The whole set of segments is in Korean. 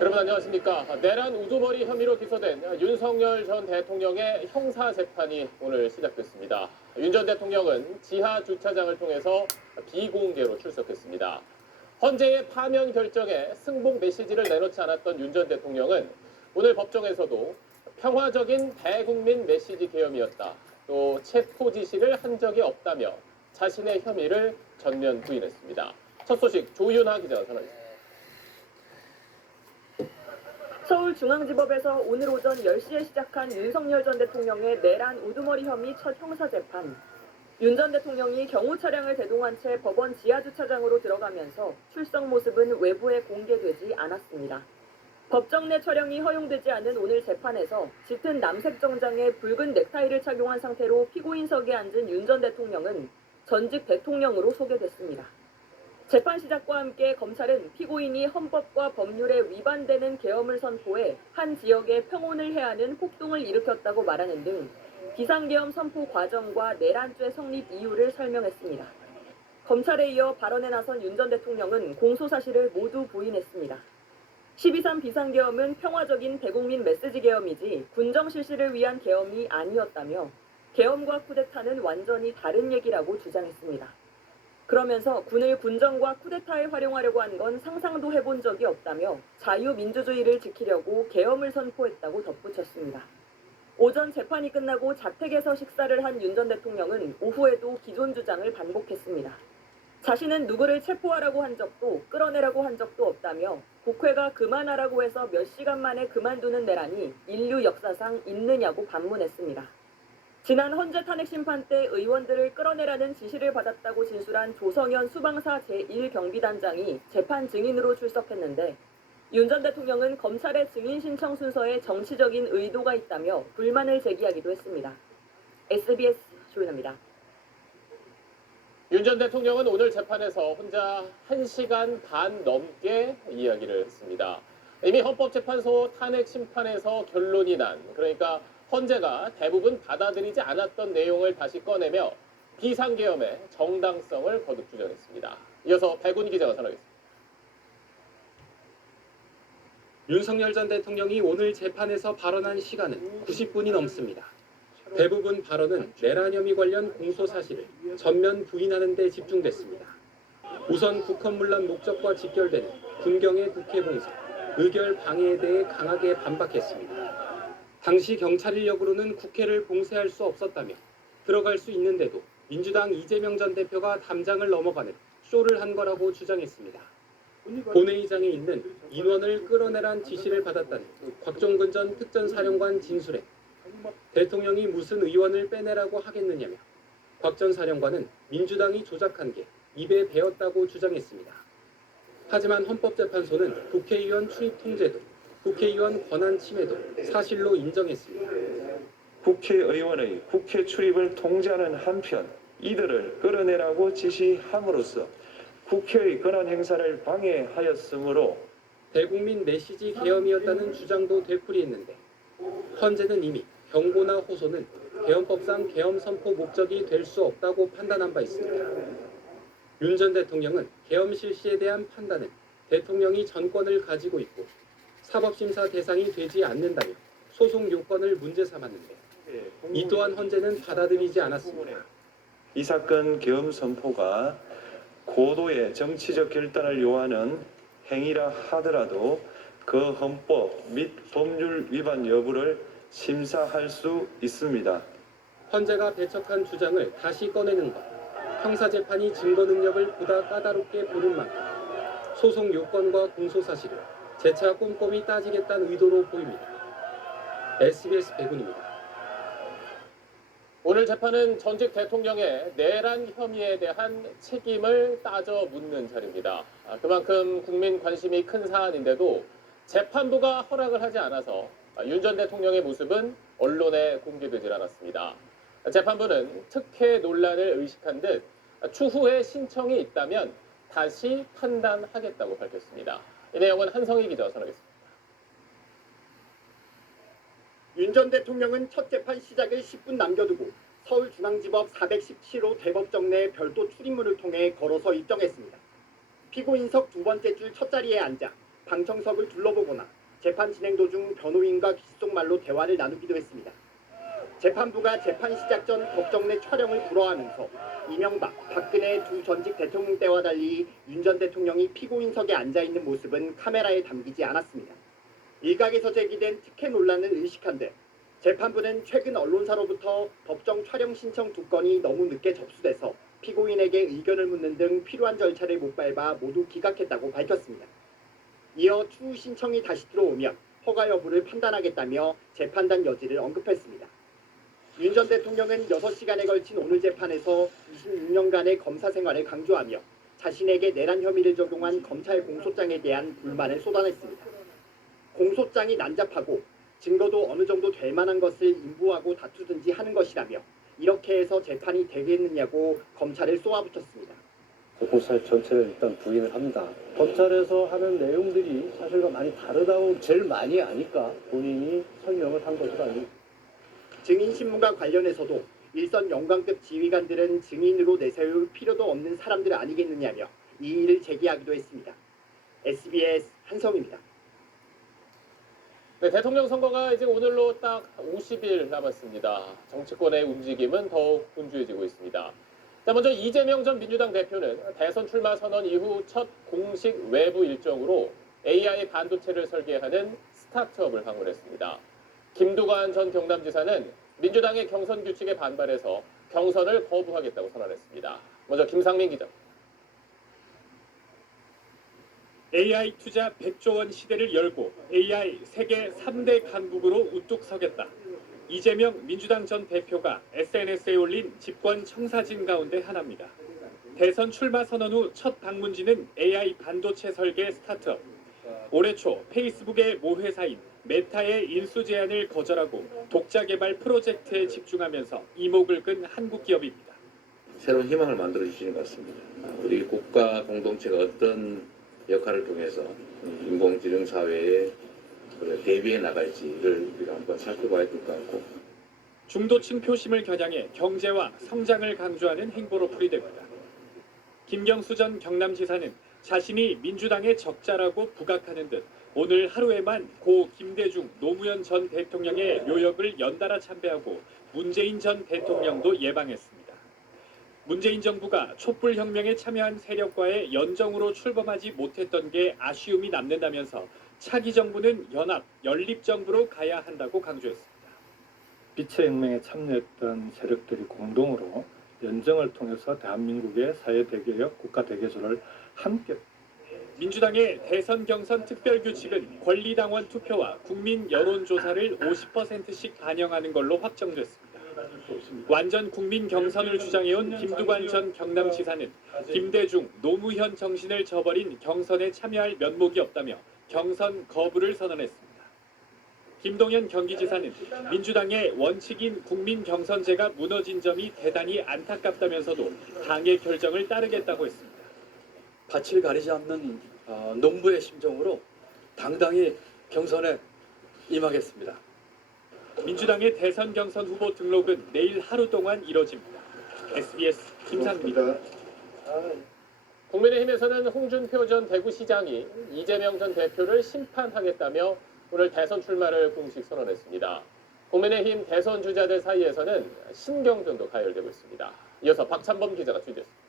여러분 안녕하십니까. 내란 우두머리 혐의로 기소된 윤석열 전 대통령의 형사재판이 오늘 시작됐습니다. 윤 전 대통령은 지하 주차장을 통해서 비공개로 출석했습니다. 헌재의 파면 결정에 승복 메시지를 내놓지 않았던 윤 전 대통령은 오늘 법정에서도 평화적인 대국민 메시지 계엄이었다. 또 체포 지시를 한 적이 없다며 자신의 혐의를 전면 부인했습니다. 첫 소식 조윤하 기자가 전하겠습니다. 서울중앙지법에서 오늘 오전 10시에 시작한 윤석열 전 대통령의 내란 우두머리 혐의 첫 형사재판. 윤 전 대통령이 경호 차량을 대동한 채 법원 지하주차장으로 들어가면서 출석 모습은 외부에 공개되지 않았습니다. 법정 내 촬영이 허용되지 않은 오늘 재판에서 짙은 남색 정장에 붉은 넥타이를 착용한 상태로 피고인석에 앉은 윤 전 대통령은 전직 대통령으로 소개됐습니다. 재판 시작과 함께 검찰은 피고인이 헌법과 법률에 위반되는 계엄을 선포해 한 지역에 평온을 해하는 폭동을 일으켰다고 말하는 등 비상계엄 선포 과정과 내란죄 성립 이유를 설명했습니다. 검찰에 이어 발언에 나선 윤 전 대통령은 공소 사실을 모두 부인했습니다. 12.3 비상계엄은 평화적인 대국민 메시지 계엄이지 군정 실시를 위한 계엄이 아니었다며 계엄과 쿠데타는 완전히 다른 얘기라고 주장했습니다. 그러면서 군을 군정과 쿠데타에 활용하려고 한 건 상상도 해본 적이 없다며 자유민주주의를 지키려고 계엄을 선포했다고 덧붙였습니다. 오전 재판이 끝나고 자택에서 식사를 한 윤 전 대통령은 오후에도 기존 주장을 반복했습니다. 자신은 누구를 체포하라고 한 적도 끌어내라고 한 적도 없다며 국회가 그만하라고 해서 몇 시간 만에 그만두는 내란이 인류 역사상 있느냐고 반문했습니다. 지난 헌재 탄핵 심판 때 의원들을 끌어내라는 지시를 받았다고 진술한 조성현 수방사 제1경비단장이 재판 증인으로 출석했는데 윤 전 대통령은 검찰의 증인 신청 순서에 정치적인 의도가 있다며 불만을 제기하기도 했습니다. SBS 조윤아입니다. 윤 전 대통령은 오늘 재판에서 혼자 1시간 반 넘게 이야기를 했습니다. 이미 헌법재판소 탄핵 심판에서 결론이 난, 그러니까 헌재가 대부분 받아들이지 않았던 내용을 다시 꺼내며 비상계엄의 정당성을 거듭 주장했습니다. 이어서 백운 기자가 전하겠습니다. 윤석열 전 대통령이 오늘 재판에서 발언한 시간은 90분이 넘습니다. 대부분 발언은 내란 혐의 관련 공소 사실을 전면 부인하는 데 집중됐습니다. 우선 국헌문란 목적과 직결되는 군경의 국회 봉쇄, 의결 방해에 대해 강하게 반박했습니다. 당시 경찰 인력으로는 국회를 봉쇄할 수 없었다며 들어갈 수 있는데도 민주당 이재명 전 대표가 담장을 넘어가는 쇼를 한 거라고 주장했습니다. 본회의장에 있는 인원을 끌어내란 지시를 받았다는 곽종근 전 특전사령관 진술에 대통령이 무슨 의원을 빼내라고 하겠느냐며 곽 전 사령관은 민주당이 조작한 게 입에 배었다고 주장했습니다. 하지만 헌법재판소는 국회의원 출입 통제도, 국회의원 권한 침해도 사실로 인정했습니다. 국회의원의 국회 출입을 통제하는 한편 이들을 끌어내라고 지시함으로써 국회의 권한 행사를 방해하였으므로 대국민 메시지 계엄이었다는 주장도 되풀이했는데 헌재는 이미 경고나 호소는 계엄법상 계엄 선포 목적이 될 수 없다고 판단한 바 있습니다. 윤 전 대통령은 계엄 실시에 대한 판단은 대통령이 전권을 가지고 있고 사법심사 대상이 되지 않는다며 소송 요건을 문제 삼았는데 이 또한 헌재는 받아들이지 않았습니다. 이 사건 계엄 선포가 고도의 정치적 결단을 요하는 행위라 하더라도 그 헌법 및 법률 위반 여부를 심사할 수 있습니다. 헌재가 배척한 주장을 다시 꺼내는 것, 형사재판이 증거 능력을 보다 까다롭게 보는 만큼 소송 요건과 공소 사실을 재차 꼼꼼히 따지겠다는 의도로 보입니다. SBS 백운입니다. 오늘 재판은 전직 대통령의 내란 혐의에 대한 책임을 따져 묻는 자리입니다. 그만큼 국민 관심이 큰 사안인데도 재판부가 허락을 하지 않아서 윤 전 대통령의 모습은 언론에 공개되질 않았습니다. 재판부는 특혜 논란을 의식한 듯 추후에 신청이 있다면 다시 판단하겠다고 밝혔습니다. 이 내용은 한성희 기자가 전하겠습니다. 윤 전 대통령은 첫 재판 시작을 10분 남겨두고 서울중앙지법 417호 대법정 내 별도 출입문을 통해 걸어서 입정했습니다. 피고인석 두 번째 줄 첫 자리에 앉아 방청석을 둘러보거나 재판 진행 도중 변호인과 귓속말로 대화를 나누기도 했습니다. 재판부가 재판 시작 전 법정 내 촬영을 불허하면서 이명박, 박근혜 두 전직 대통령 때와 달리 윤 전 대통령이 피고인석에 앉아있는 모습은 카메라에 담기지 않았습니다. 일각에서 제기된 특혜 논란을 의식한데 재판부는 최근 언론사로부터 법정 촬영 신청 2건이 너무 늦게 접수돼서 피고인에게 의견을 묻는 등 필요한 절차를 못 밟아 모두 기각했다고 밝혔습니다. 이어 추후 신청이 다시 들어오면 허가 여부를 판단하겠다며 재판단 여지를 언급했습니다. 윤 전 대통령은 6시간에 걸친 오늘 재판에서 26년간의 검사 생활을 강조하며 자신에게 내란 혐의를 적용한 검찰 공소장에 대한 불만을 쏟아냈습니다. 공소장이 난잡하고 증거도 어느 정도 될 만한 것을 인부하고 다투든지 하는 것이라며 이렇게 해서 재판이 되겠느냐고 검찰을 쏘아붙였습니다. 공소장 전체를 일단 부인을 합니다. 검찰에서 하는 내용들이 사실과 많이 다르다고 제일 많이 아니까 본인이 설명을 한 것이 아니고. 증인신문과 관련해서도 일선 영광급 지휘관들은 증인으로 내세울 필요도 없는 사람들 아니겠느냐며 이의를 제기하기도 했습니다. SBS 한성입니다. 네, 대통령 선거가 이제 오늘로 딱 50일 남았습니다. 정치권의 움직임은 더욱 분주해지고 있습니다. 자, 먼저 이재명 전 민주당 대표는 대선 출마 선언 이후 첫 공식 외부 일정으로 AI 반도체를 설계하는 스타트업을 방문했습니다. 김두관 전 경남지사는 민주당의 경선 규칙에 반발해서 경선을 거부하겠다고 선언했습니다. 먼저 김상민 기자. AI 투자 100조 원 시대를 열고 AI 세계 3대 강국으로 우뚝 서겠다. 이재명 민주당 전 대표가 SNS에 올린 집권 청사진 가운데 하나입니다. 대선 출마 선언 후 첫 방문지는 AI 반도체 설계 스타트업. 올해 초 페이스북의 모회사인 메타의 인수 제안을 거절하고 독자 개발 프로젝트에 집중하면서 이목을 끈 한국 기업입니다. 새로운 희망을 만들어 주시는 것 같습니다. 우리 국가 공동체가 어떤 역할을 통해서 인공지능 사회에 대비해 나갈지를 우리가 한번 살펴봐야 될 것 같고, 중도층 표심을 겨냥해 경제와 성장을 강조하는 행보로 풀이됩니다. 김경수 전 경남지사는 자신이 민주당의 적자라고 부각하는 듯 오늘 하루에만 고 김대중 노무현 전 대통령의 묘역을 연달아 참배하고 문재인 전 대통령도 예방했습니다. 문재인 정부가 촛불혁명에 참여한 세력과의 연정으로 출범하지 못했던 게 아쉬움이 남는다면서 차기 정부는 연합, 연립정부로 가야 한다고 강조했습니다. 빛의 혁명에 참여했던 세력들이 공동으로 연정을 통해서 대한민국의 사회대개혁, 국가대개조를 함께. 민주당의 대선 경선 특별규칙은 권리당원 투표와 국민 여론조사를 50%씩 반영하는 걸로 확정됐습니다. 완전 국민 경선을 주장해온 김두관 전 경남지사는 김대중, 노무현 정신을 저버린 경선에 참여할 면목이 없다며 경선 거부를 선언했습니다. 김동연 경기지사는 민주당의 원칙인 국민 경선제가 무너진 점이 대단히 안타깝다면서도 당의 결정을 따르겠다고 했습니다. 밭을 가리지 않는 농부의 심정으로 당당히 경선에 임하겠습니다. 민주당의 대선 경선 후보 등록은 내일 하루 동안 이뤄집니다. SBS 김상입니다. 국민의힘에서는 홍준표 전 대구시장이 이재명 전 대표를 심판하겠다며 오늘 대선 출마를 공식 선언했습니다. 국민의힘 대선 주자들 사이에서는 신경전도 가열되고 있습니다. 이어서 박찬범 기자가 취재했습니다.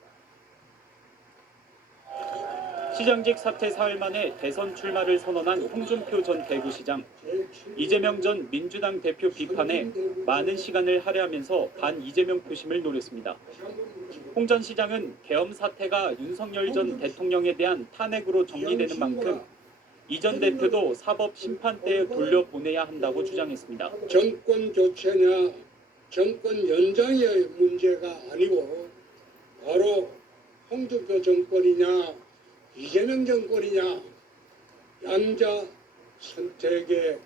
시장직 사퇴 사흘 만에 대선 출마를 선언한 홍준표 전 대구시장. 이재명 전 민주당 대표 비판에 많은 시간을 할애하면서 반 이재명 표심을 노렸습니다. 홍 전 시장은 계엄 사태가 윤석열 전 대통령에 대한 탄핵으로 정리되는 만큼 이 전 대표도 사법 심판대에 돌려보내야 한다고 주장했습니다. 정권 교체냐 정권 연장의 문제가 아니고 바로 홍준표 정권이냐 이재명 정권이냐 양자 선택의.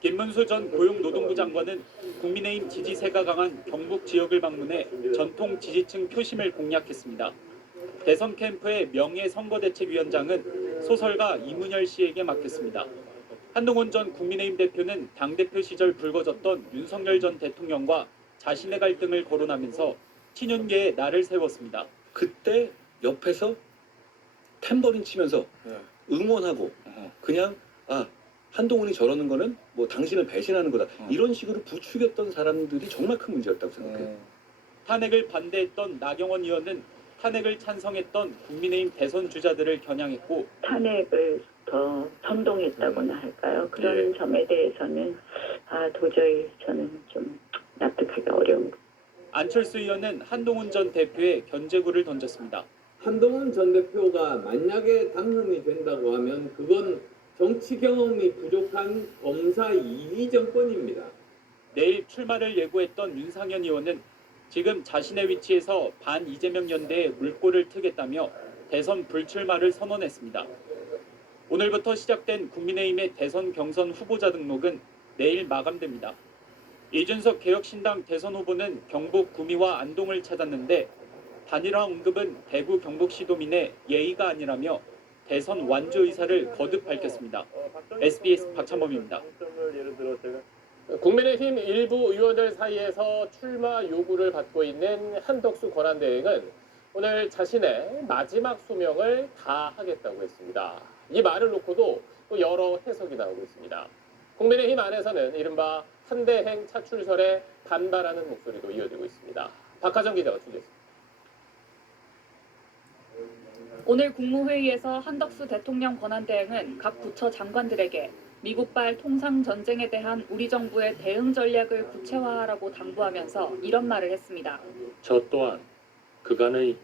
김문수 전 고용노동부 장관은 국민의힘 지지세가 강한 경북 지역을 방문해 전통 지지층 표심을 공략했습니다. 대선 캠프의 명예선거대책위원장은 소설가 이문열 씨에게 맡겼습니다. 한동훈 전 국민의힘 대표는 당대표 시절 불거졌던 윤석열 전 대통령과 자신의 갈등을 거론하면서 친윤계에 날을 세웠습니다. 그때 옆에서 탬버린 치면서 응원하고 그냥 한동훈이 저러는 거는 뭐 당신을 배신하는 거다 이런 식으로 부추겼던 사람들이 정말 큰 문제였다고 생각해요. 탄핵을 반대했던 나경원 의원은 탄핵을 찬성했던 국민의힘 대선 주자들을 겨냥했고 탄핵을 더 선동했다고나 할까요? 그런 점에 대해서는 도저히 저는 좀 납득하기 어려운. 안철수 의원은 한동훈 전 대표의 견제구를 던졌습니다. 한동훈 전 대표가 만약에 당선이 된다고 하면 그건 정치 경험이 부족한 검사 2기 정권입니다. 내일 출마를 예고했던 윤상현 의원은 지금 자신의 위치에서 반 이재명 연대에 물꼬를 트겠다며 대선 불출마를 선언했습니다. 오늘부터 시작된 국민의힘의 대선 경선 후보자 등록은 내일 마감됩니다. 이준석 개혁신당 대선 후보는 경북 구미와 안동을 찾았는데 단일화 언급은 대구 경북시도민의 예의가 아니라며 대선 완주 의사를 거듭 밝혔습니다. SBS 박찬범입니다. 국민의힘 일부 의원들 사이에서 출마 요구를 받고 있는 한덕수 권한대행은 오늘 자신의 마지막 소명을 다하겠다고 했습니다. 이 말을 놓고도 또 여러 해석이 나오고 있습니다. 국민의힘 안에서는 이른바 한대행 차출설에 반발하는 목소리도 이어지고 있습니다. 박하정 기자가 취재했습니다. 오늘 국무회의에서 한덕수 대통령 권한대행은 각 부처 장관들에게 미국발 통상전쟁에 대한 우리 정부의 대응 전략을 구체화하라고 당부하면서 이런 말을 했습니다. 저 또한 그간의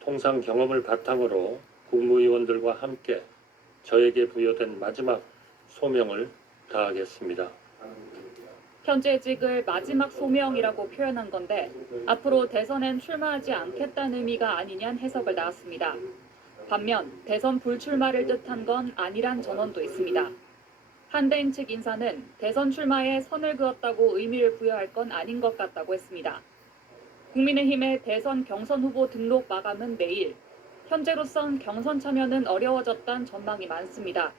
통상 경험을 바탕으로 국무위원들과 함께 저에게 부여된 마지막 소명을 다하겠습니다. 현재직을 마지막 소명이라고 표현한 건데 앞으로 대선엔 출마하지 않겠다는 의미가 아니냐는 해석을 나왔습니다. 반면 대선 불출마를 뜻한 건 아니란 전언도 있습니다. 한대행 측 인사는 대선 출마에 선을 그었다고 의미를 부여할 건 아닌 것 같다고 했습니다. 국민의힘의 대선 경선 후보 등록 마감은 내일. 현재로선 경선 참여는 어려워졌다는 전망이 많습니다.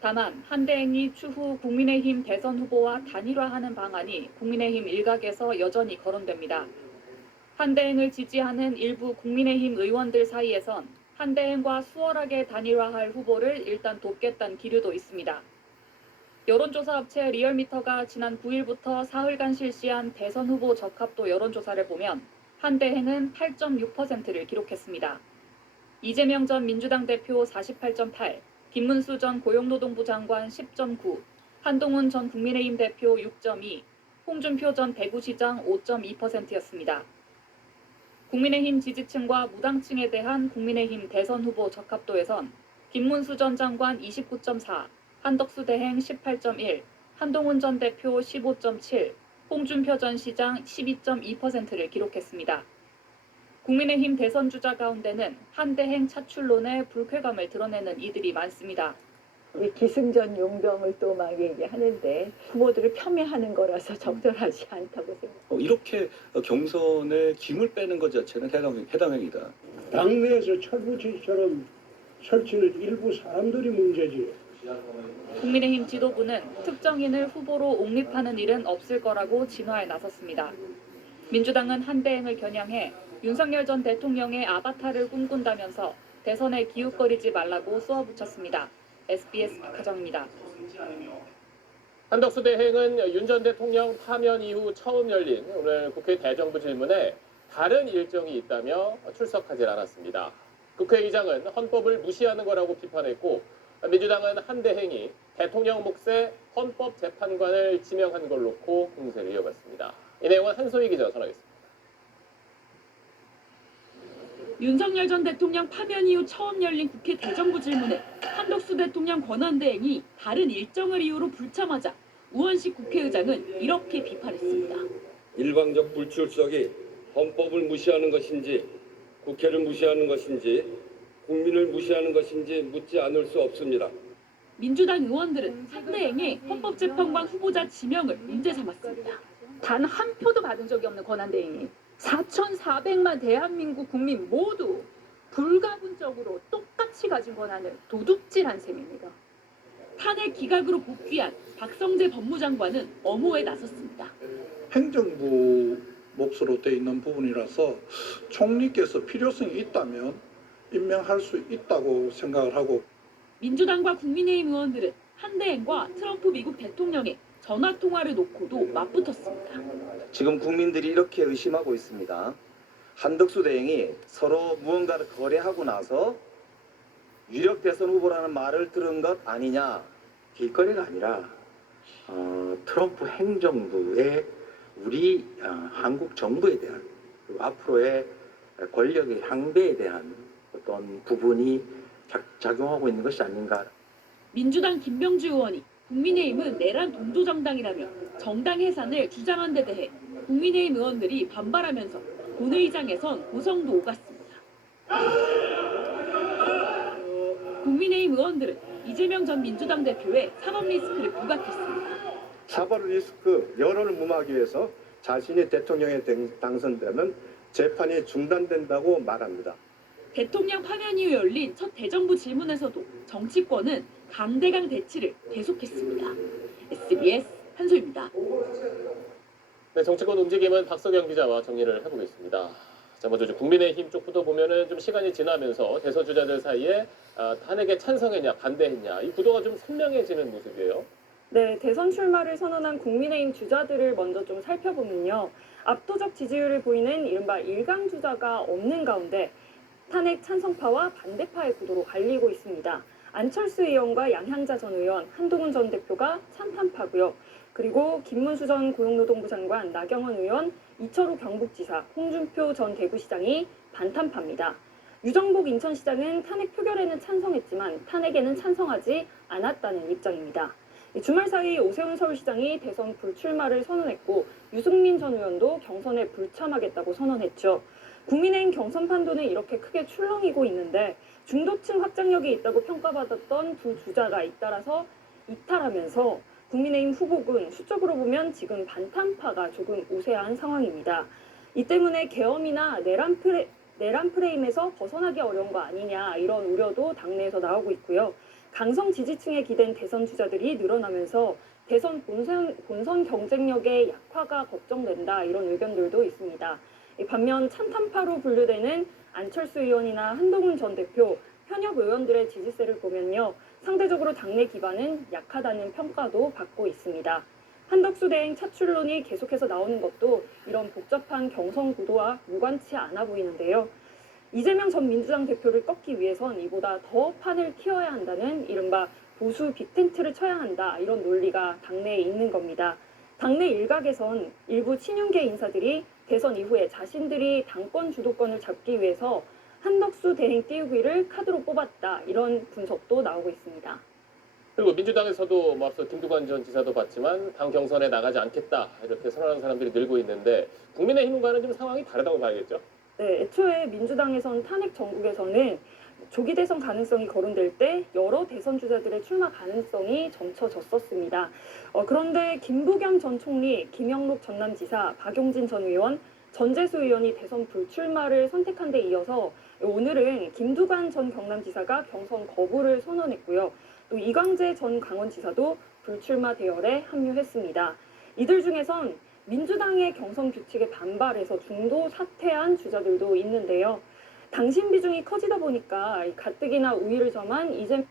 다만 한대행이 추후 국민의힘 대선 후보와 단일화하는 방안이 국민의힘 일각에서 여전히 거론됩니다. 한대행을 지지하는 일부 국민의힘 의원들 사이에선 한대행과 수월하게 단일화할 후보를 일단 돕겠다는 기류도 있습니다. 여론조사 업체 리얼미터가 지난 9일부터 사흘간 실시한 대선 후보 적합도 여론조사를 보면 한대행은 8.6%를 기록했습니다. 이재명 전 민주당 대표 48.8, 김문수 전 고용노동부 장관 10.9, 한동훈 전 국민의힘 대표 6.2, 홍준표 전 대구시장 5.2%였습니다. 국민의힘 지지층과 무당층에 대한 국민의힘 대선 후보 적합도에선 김문수 전 장관 29.4, 한덕수 대행 18.1, 한동훈 전 대표 15.7, 홍준표 전 시장 12.2%를 기록했습니다. 국민의힘 대선 주자 가운데는 한대행 차출론에 불쾌감을 드러내는 이들이 많습니다. 기승전 용병을 또 막 얘기하는데 후보들을 폄훼하는 거라서 적절하지 않다고 생각합니다. 이렇게 경선에 김을 빼는 것 자체는 해당행위다. 당내에서 철부지처럼 설치는 일부 사람들이 문제지. 국민의힘 지도부는 특정인을 후보로 옹립하는 일은 없을 거라고 진화에 나섰습니다. 민주당은 한대행을 겨냥해 윤석열 전 대통령의 아바타를 꿈꾼다면서 대선에 기웃거리지 말라고 쏘아붙였습니다. SBS 박하정입니다. 한덕수 대행은 윤 전 대통령 파면 이후 처음 열린 오늘 국회 대정부 질문에 다른 일정이 있다며 출석하지 않았습니다. 국회의장은 헌법을 무시하는 거라고 비판했고 민주당은 한대행이 대통령 몫의 헌법재판관을 지명한 걸 놓고 공세를 이어갔습니다. 이 내용은 한소희 기자가 전하겠습니다. 윤석열 전 대통령 파면 이후 처음 열린 국회 대정부 질문에 한덕수 대통령 권한대행이 다른 일정을 이유로 불참하자 우원식 국회의장은 이렇게 비판했습니다. 일방적 불출석이 헌법을 무시하는 것인지 국회를 무시하는 것인지 국민을 무시하는 것인지 묻지 않을 수 없습니다. 민주당 의원들은 한대행의 헌법재판관 후보자 지명을 문제 삼았습니다. 단 한 표도 받은 적이 없는 권한대행이 4,400만 대한민국 국민 모두 불가분적으로 똑같이 가진 권한을 도둑질한 셈입니다. 탄핵 기각으로 복귀한 박성재 법무장관은 엄호에 나섰습니다. 행정부 몫으로 돼 있는 부분이라서 총리께서 필요성이 있다면 임명할 수 있다고 생각을 하고 민주당과 국민의힘 의원들은 한대행과 트럼프 미국 대통령의 전화 통화를 놓고도 맞붙었습니다. 지금 국민들이 이렇게 의심하고 있습니다. 한덕수 대행이 서로 무언가를 거래하고 나서 유력 대선 후보라는 말을 들은 것 아니냐. 길거리가 아니라 트럼프 행정부의 우리 한국 정부에 대한 그리고 앞으로의 권력의 향배에 대한 어떤 부분이 작용하고 있는 것이 아닌가. 민주당 김병주 의원이 국민의힘은 내란 동조정당이라며 정당 해산을 주장한 데 대해 국민의힘 의원들이 반발하면서 본회의장에선 고성도 오갔습니다. 국민의힘 의원들은 이재명 전 민주당 대표의 사법 리스크를 부각했습니다. 사법 리스크 여론을 무마하기 위해서 자신이 대통령에 당선되면 재판이 중단된다고 말합니다. 대통령 파면 이후 열린 첫 대정부 질문에서도 정치권은 강대강 대치를 계속했습니다. SBS 한소희입니다. 네, 정치권 움직임은 박석영 기자와 정리를 해보겠습니다. 자, 먼저 국민의힘 쪽부터 보면은 좀 시간이 지나면서 대선 주자들 사이에 탄핵에 찬성했냐 반대했냐 이 구도가 좀 선명해지는 모습이에요. 네, 대선 출마를 선언한 국민의힘 주자들을 먼저 좀 살펴보면요. 압도적 지지율을 보이는 이른바 일강 주자가 없는 가운데 탄핵 찬성파와 반대파의 구도로 갈리고 있습니다. 안철수 의원과 양향자 전 의원, 한동훈 전 대표가 찬탄파고요. 그리고 김문수 전 고용노동부 장관, 나경원 의원, 이철우 경북지사, 홍준표 전 대구시장이 반탄파입니다. 유정복 인천시장은 탄핵 표결에는 찬성했지만 탄핵에는 찬성하지 않았다는 입장입니다. 주말 사이 오세훈 서울시장이 대선 불출마를 선언했고 유승민 전 의원도 경선에 불참하겠다고 선언했죠. 국민의힘 경선 판도는 이렇게 크게 출렁이고 있는데 중도층 확장력이 있다고 평가받았던 두 주자가 잇따라서 이탈하면서 국민의힘 후보군 수적으로 보면 지금 반탄파가 조금 우세한 상황입니다. 이 때문에 계엄이나 내란 프레임에서 벗어나기 어려운 거 아니냐 이런 우려도 당내에서 나오고 있고요. 강성 지지층에 기댄 대선 주자들이 늘어나면서 대선 본선 경쟁력의 약화가 걱정된다 이런 의견들도 있습니다. 반면 찬탄파로 분류되는 안철수 의원이나 한동훈 전 대표, 현역 의원들의 지지세를 보면요. 상대적으로 당내 기반은 약하다는 평가도 받고 있습니다. 한덕수 대행 차출론이 계속해서 나오는 것도 이런 복잡한 경선 구도와 무관치 않아 보이는데요. 이재명 전 민주당 대표를 꺾기 위해선 이보다 더 판을 키워야 한다는 이른바 보수 빅텐트를 쳐야 한다 이런 논리가 당내에 있는 겁니다. 당내 일각에선 일부 친윤계 인사들이 대선 이후에 자신들이 당권 주도권을 잡기 위해서 한덕수 대행 띄우기를 카드로 뽑았다 이런 분석도 나오고 있습니다. 그리고 민주당에서도 앞서 김두관 전 지사도 봤지만 당 경선에 나가지 않겠다 이렇게 선언하는 사람들이 늘고 있는데 국민의힘과는 좀 상황이 다르다고 봐야겠죠? 네, 애초에 민주당에선 탄핵 정국에서는 조기 대선 가능성이 거론될 때 여러 대선 주자들의 출마 가능성이 점쳐졌었습니다. 그런데 김부겸 전 총리, 김영록 전남지사, 박용진 전 의원, 전재수 의원이 대선 불출마를 선택한 데 이어서 오늘은 김두관 전 경남지사가 경선 거부를 선언했고요. 또 이광재 전 강원지사도 불출마 대열에 합류했습니다. 이들 중에선 민주당의 경선 규칙에 반발해서 중도 사퇴한 주자들도 있는데요. 당심 비중이 커지다 보니까 가뜩이나 우위를 점한 이재명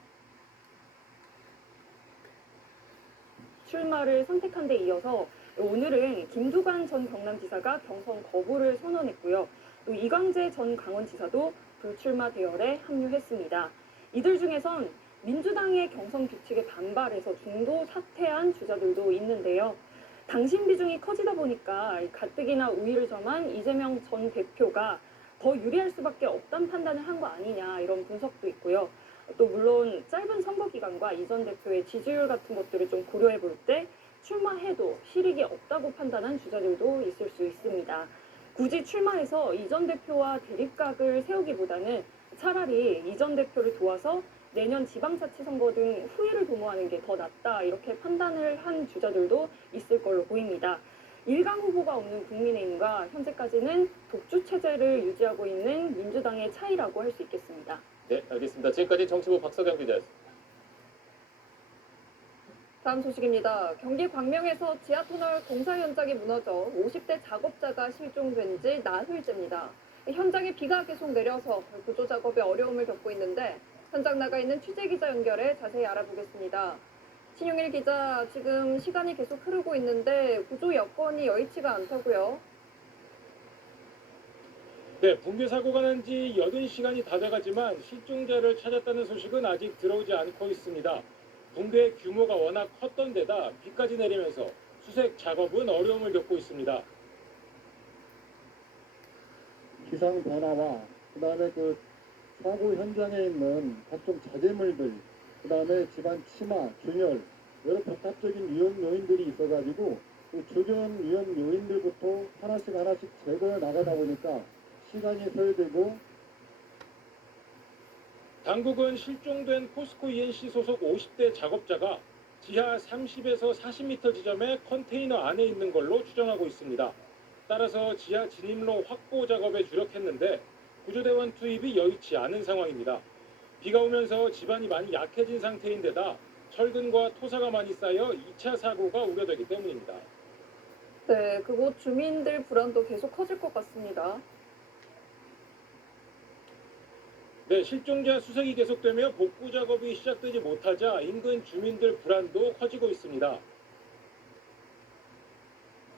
출마를 선택한 데 이어서 오늘은 김두관 전 경남지사가 경선 거부를 선언했고요. 또 이광재 전 강원지사도 불출마 대열에 합류했습니다. 이들 중에선 민주당의 경선 규칙에 반발해서 중도 사퇴한 주자들도 있는데요. 당심 비중이 커지다 보니까 가뜩이나 우위를 점한 이재명 전 대표가 더 유리할 수밖에 없다는 판단을 한 거 아니냐 이런 분석도 있고요. 또 물론 짧은 선거 기간과 이 전 대표의 지지율 같은 것들을 좀 고려해 볼 때 출마해도 실익이 없다고 판단한 주자들도 있을 수 있습니다. 굳이 출마해서 이 전 대표와 대립각을 세우기보다는 차라리 이 전 대표를 도와서 내년 지방자치선거 등 후위를 도모하는 게 더 낫다 이렇게 판단을 한 주자들도 있을 걸로 보입니다. 일강 후보가 없는 국민의힘과 현재까지는 독주 체제를 유지하고 있는 민주당의 차이라고 할 수 있겠습니다. 네, 알겠습니다. 지금까지 정치부 박석영 기자였습니다. 다음 소식입니다. 경기 광명에서 지하터널 공사 현장이 무너져 50대 작업자가 실종된 지 나흘째입니다. 현장에 비가 계속 내려서 구조 작업에 어려움을 겪고 있는데 현장 나가 있는 취재기자 연결해 자세히 알아보겠습니다. 신용일 기자, 지금 시간이 계속 흐르고 있는데 구조 여건이 여의치가 않다고요? 네, 붕괴 사고가 난 지 80시간이 다 돼가지만 실종자를 찾았다는 소식은 아직 들어오지 않고 있습니다. 붕괴 규모가 워낙 컸던 데다 비까지 내리면서 수색 작업은 어려움을 겪고 있습니다. 기상 변화와 그다음에 그 사고 현장에 있는 각종 자재물들, 그다음에 집안 치마, 균열, 여러 복합적인 위험 요인들이 있어가지고 그 주변 위험 요인들부터 하나씩 제거해 나가다 보니까 시간이 소요되고. 당국은 실종된 포스코 ENC 소속 50대 작업자가 지하 30에서 40m 지점의 컨테이너 안에 있는 걸로 추정하고 있습니다. 따라서 지하 진입로 확보 작업에 주력했는데 구조대원 투입이 여의치 않은 상황입니다. 비가 오면서 집안이 많이 약해진 상태인데다 철근과 토사가 많이 쌓여 2차 사고가 우려되기 때문입니다. 네, 그곳 주민들 불안도 계속 커질 것 같습니다. 네, 실종자 수색이 계속되며 복구 작업이 시작되지 못하자 인근 주민들 불안도 커지고 있습니다.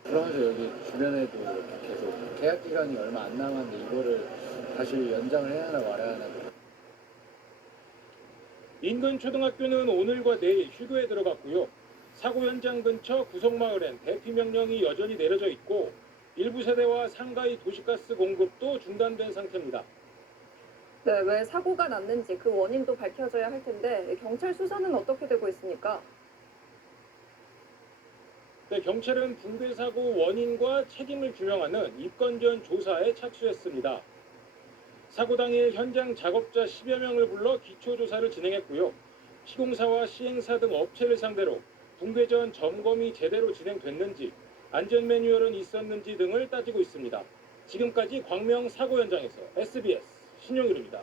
그러면서 여기 주변에도 이렇게 계속 계약 기간이 얼마 안 남았는데 이거를 다시 연장을 해야 하나 말아야 하나. 인근 초등학교는 오늘과 내일 휴교에 들어갔고요. 사고 현장 근처 구석마을엔 대피 명령이 여전히 내려져 있고 일부 세대와 상가의 도시가스 공급도 중단된 상태입니다. 네, 왜 사고가 났는지 그 원인도 밝혀져야 할 텐데 경찰 수사는 어떻게 되고 있습니까? 네, 경찰은 붕괴 사고 원인과 책임을 규명하는 입건 전 조사에 착수했습니다. 사고 당일 현장 작업자 10여 명을 불러 기초 조사를 진행했고요. 시공사와 시행사 등 업체를 상대로 붕괴 전 점검이 제대로 진행됐는지, 안전 매뉴얼은 있었는지 등을 따지고 있습니다. 지금까지 광명 사고 현장에서 SBS 신용일입니다.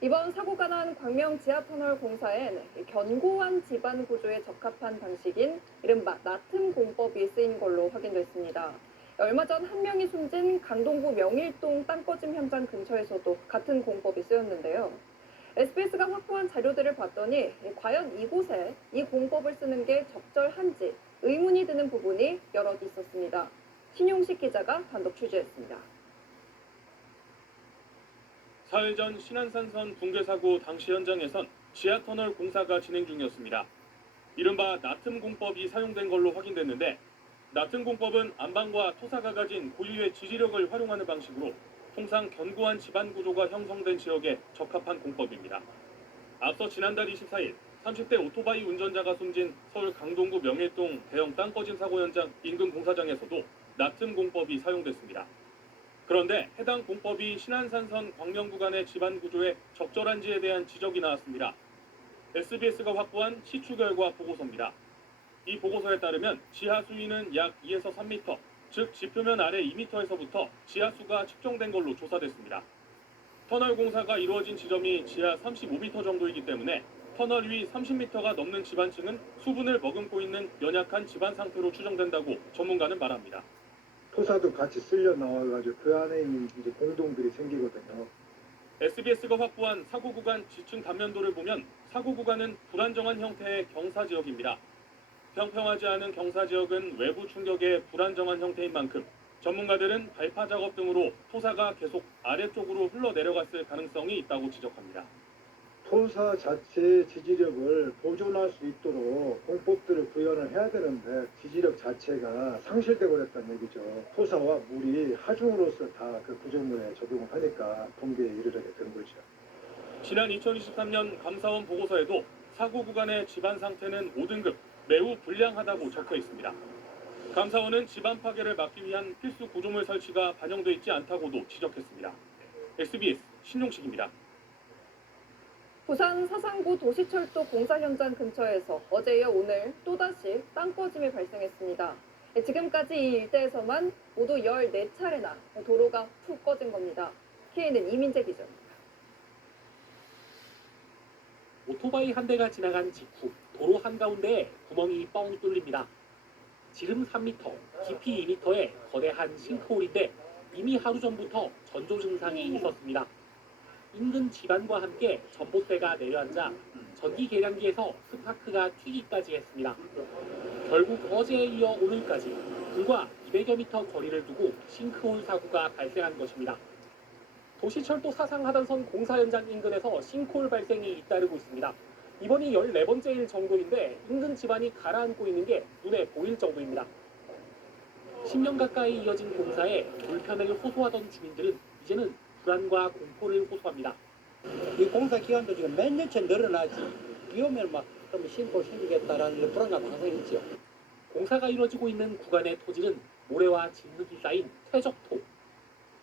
이번 사고가 난 광명 지하터널 공사엔 견고한 지반 구조에 적합한 방식인 이른바 나틈 공법이 쓰인 걸로 확인됐습니다. 얼마 전 한 명이 숨진 강동구 명일동 땅꺼짐 현장 근처에서도 같은 공법이 쓰였는데요. SBS가 확보한 자료들을 봤더니 과연 이곳에 이 공법을 쓰는 게 적절한지 의문이 드는 부분이 여럿 있었습니다. 신용식 기자가 단독 취재했습니다. 사흘 전 신안산선 붕괴 사고 당시 현장에선 지하터널 공사가 진행 중이었습니다. 이른바 나틈 공법이 사용된 걸로 확인됐는데 나틈 공법은 안방과 토사가 가진 고유의 지지력을 활용하는 방식으로 통상 견고한 지반 구조가 형성된 지역에 적합한 공법입니다. 앞서 지난달 24일 30대 오토바이 운전자가 숨진 서울 강동구 명일동 대형 땅꺼짐 사고 현장 인근 공사장에서도 나틈 공법이 사용됐습니다. 그런데 해당 공법이 신안산선 광명 구간의 지반 구조에 적절한지에 대한 지적이 나왔습니다. SBS가 확보한 시추 결과 보고서입니다. 이 보고서에 따르면 지하 수위는 약 2에서 3m, 즉 지표면 아래 2m에서부터 지하수가 측정된 걸로 조사됐습니다. 터널 공사가 이루어진 지점이 지하 35m 정도이기 때문에 터널 위 30m가 넘는 지반층은 수분을 머금고 있는 연약한 지반 상태로 추정된다고 전문가는 말합니다. 토사도 같이 쓸려 나와가지고 그 안에 있는 이제 공동들이 생기거든요. SBS가 확보한 사고 구간 지층 단면도를 보면 사고 구간은 불안정한 형태의 경사 지역입니다. 평평하지 않은 경사 지역은 외부 충격에 불안정한 형태인 만큼 전문가들은 발파 작업 등으로 토사가 계속 아래쪽으로 흘러내려갔을 가능성이 있다고 지적합니다. 토사 자체의 지지력을 보존할 수 있도록 공법들을 구현을 해야 되는데 지지력 자체가 상실돼 버렸다는 얘기죠. 토사와 물이 하중으로서 다 그 구조물에 적용을 하니까 붕괴에 이르게 된 거죠. 지난 2023년 감사원 보고서에도 사고 구간의 지반 상태는 5등급, 매우 불량하다고 적혀 있습니다. 감사원은 지반 파괴를 막기 위한 필수 구조물 설치가 반영돼 있지 않다고도 지적했습니다. SBS 신용식입니다. 부산 서상구 도시철도 공사 현장 근처에서 어제 이어 오늘 또다시 땅꺼짐이 발생했습니다. 지금까지 이 일대에서만 모두 14차례나 도로가 푹 꺼진 겁니다. KNN 이민재 기자입니다. 오토바이 한 대가 지나간 직후 도로 한가운데에 구멍이 뻥 뚫립니다. 지름 3m, 깊이 2m의 거대한 싱크홀인데 이미 하루 전부터 전조 증상이 있었습니다. 인근 집안과 함께 전봇대가 내려앉아 전기 계량기에서 스파크가 튀기까지 했습니다. 결국 어제에 이어 오늘까지 불과 200여 미터 거리를 두고 싱크홀 사고가 발생한 것입니다. 도시철도 사상하단선 공사 현장 인근에서 싱크홀 발생이 잇따르고 있습니다. 이번이 14번째일 정도인데 인근 집안이 가라앉고 있는 게 눈에 보일 정도입니다. 10년 가까이 이어진 공사에 불편을 호소하던 주민들은 이제는 불안과 공포를 호소합니다. 이 공사 기간도 지금 몇 년째 늘어나지. 비 오면 막 그러면 신고 생기겠다라는 불안감 항상 있죠. 공사가 이루어지고 있는 구간의 토질은 모래와 진흙이 쌓인 퇴적토.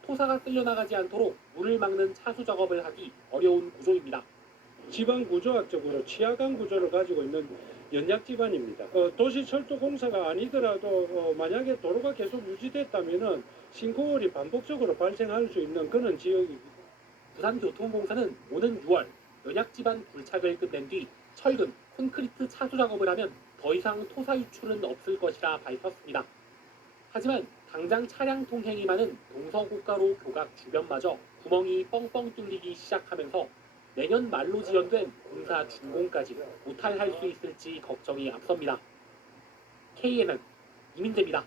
토사가 쓸려나가지 않도록 물을 막는 차수 작업을 하기 어려운 구조입니다. 지방 구조학적으로 취약한 구조를 가지고 있는 연약 지반입니다. 도시철도 공사가 아니더라도 만약에 도로가 계속 유지됐다면은 싱크홀이 반복적으로 발생할 수 있는 그런 지역입니다. 부산교통공사는 오는 6월 연약 지반 불착을 끝낸 뒤 철근, 콘크리트 차수 작업을 하면 더 이상 토사 유출은 없을 것이라 밝혔습니다. 하지만 당장 차량 통행이 많은 동서고가로 교각 주변마저 구멍이 뻥뻥 뚫리기 시작하면서 내년 말로 지연된 공사 준공까지 무탈할 수 있을지 걱정이 앞섭니다. KNN 이민재입니다.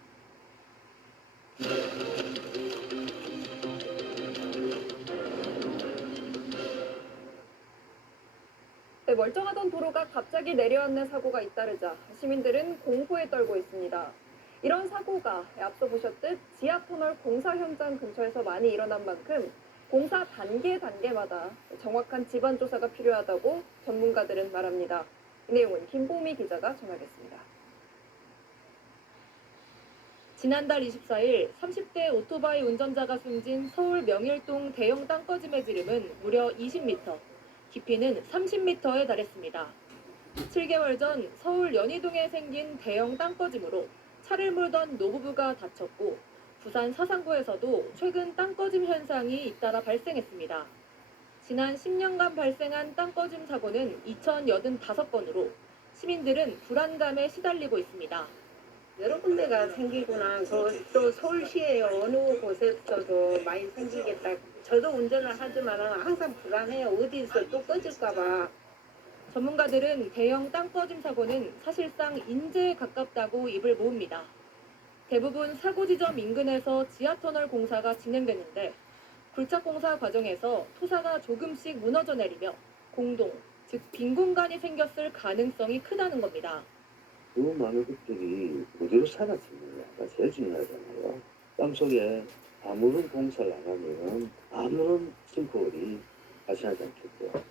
네, 멀쩡하던 도로가 갑자기 내려앉는 사고가 잇따르자 시민들은 공포에 떨고 있습니다. 이런 사고가 앞서 보셨듯 지하터널 공사 현장 근처에서 많이 일어난 만큼 공사 단계마다 정확한 지반 조사가 필요하다고 전문가들은 말합니다. 이 내용은 김보미 기자가 전하겠습니다. 지난달 24일 30대 오토바이 운전자가 숨진 서울 명일동 대형 땅꺼짐의 지름은 무려 20m, 깊이는 30m에 달했습니다. 7개월 전 서울 연희동에 생긴 대형 땅꺼짐으로 차를 몰던 노부부가 다쳤고 부산 서상구에서도 최근 땅꺼짐 현상이 잇따라 발생했습니다. 지난 10년간 발생한 땅꺼짐 사고는 2085건으로 시민들은 불안감에 시달리고 있습니다. 여러 군데가 생기구나. 또 서울시에 어느 곳에서도 많이 생기겠다. 저도 운전을 하지만 항상 불안해요. 어디서 또 꺼질까봐. 전문가들은 대형 땅꺼짐 사고는 사실상 인재에 가깝다고 입을 모읍니다. 대부분 사고 지점 인근에서 지하터널 공사가 진행되는데 굴착 공사 과정에서 토사가 조금씩 무너져 내리며 공동, 즉 빈 공간이 생겼을 가능성이 크다는 겁니다. 그 많은 것들이 그대로 살았습니다. 제일 중요하잖아요. 땅속에 아무런 공사를 안 하면 아무런 싱크홀이 발생하지 않겠죠.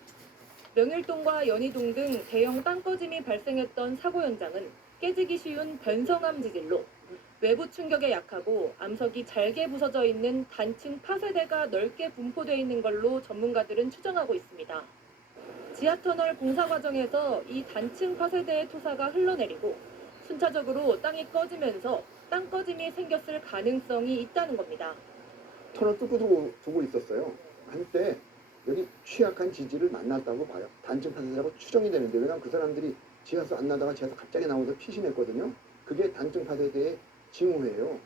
명일동과 연희동 등 대형 땅꺼짐이 발생했던 사고 현장은 깨지기 쉬운 변성암 지질로 외부 충격에 약하고 암석이 잘게 부서져 있는 단층 파쇄대가 넓게 분포되어 있는 걸로 전문가들은 추정하고 있습니다. 지하터널 공사 과정에서 이 단층 파쇄대의 토사가 흘러내리고 순차적으로 땅이 꺼지면서 땅꺼짐이 생겼을 가능성이 있다는 겁니다. 터널 뚫고 두고 있었어요. 한때 여기 취약한 지지를 만났다고 봐요. 단층 파쇄대라고 추정이 되는데 왜냐하면 그 사람들이 지하수 안 나다가 지하수 갑자기 나오면서 피신했거든요. 그게 단층 파쇄대의 징후예요.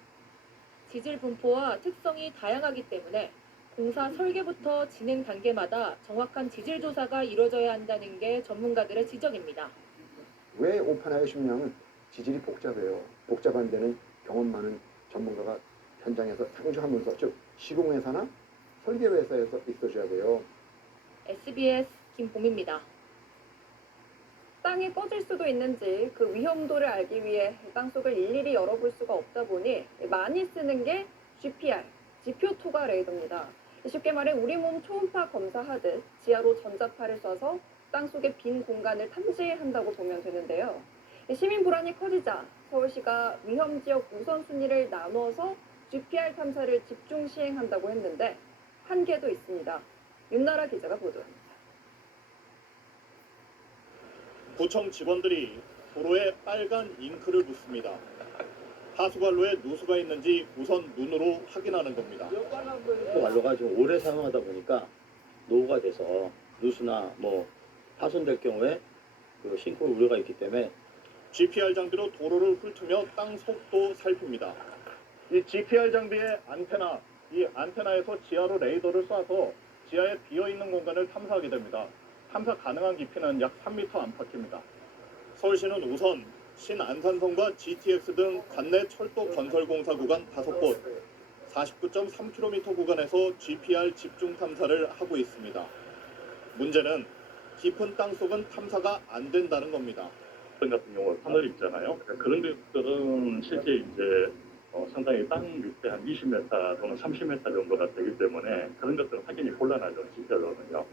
지질 분포와 특성이 다양하기 때문에 공사 설계부터 진행 단계마다 정확한 지질 조사가 이루어져야 한다는 게 전문가들의 지적입니다. 왜 오판하기 쉽냐면 지질이 복잡해요. 복잡한 데는 경험 많은 전문가가 현장에서 상주하면서 즉 시공회사나 설계회사에서 있어줘야 돼요. SBS 김봄입니다. 땅이 꺼질 수도 있는지 그 위험도를 알기 위해 땅속을 일일이 열어볼 수가 없다 보니 많이 쓰는 게 GPR, 지표 토가 레이더입니다. 쉽게 말해 우리 몸 초음파 검사하듯 지하로 전자파를 쏴서 땅속의 빈 공간을 탐지한다고 보면 되는데요. 시민 불안이 커지자 서울시가 위험지역 우선순위를 나눠서 GPR 탐사를 집중 시행한다고 했는데 한계도 있습니다. 윤나라 기자가 보도합니다. 구청 직원들이 도로에 빨간 잉크를 묻습니다. 하수관로에 누수가 있는지 우선 눈으로 확인하는 겁니다. 관로가 좀 오래 사용하다 보니까 노후가 돼서 누수나 뭐 파손될 경우에 그 싱크홀 우려가 있기 때문에 GPR 장비로 도로를 훑으며 땅 속도 살핍니다. 이 GPR 장비의 안테나, 이 안테나에서 지하로 레이더를 쏴서 지하에 비어있는 공간을 탐사하게 됩니다. 탐사 가능한 깊이는 약 3m 안팎입니다. 서울시는 우선 신안산선과 GTX 등 관내 철도 건설 공사 구간 5곳, 49.3km 구간에서 GPR 집중 탐사를 하고 있습니다. 문제는 깊은 땅 속은 탐사가 안 된다는 겁니다. 같은 경우는 하늘이 있잖아요. 그런 것들은 실제 이제 상당히 땅 밑에 한 20m 또는 30m 정도가 되기 때문에 그런 것들은 확인이 곤란하죠. 실제로는요.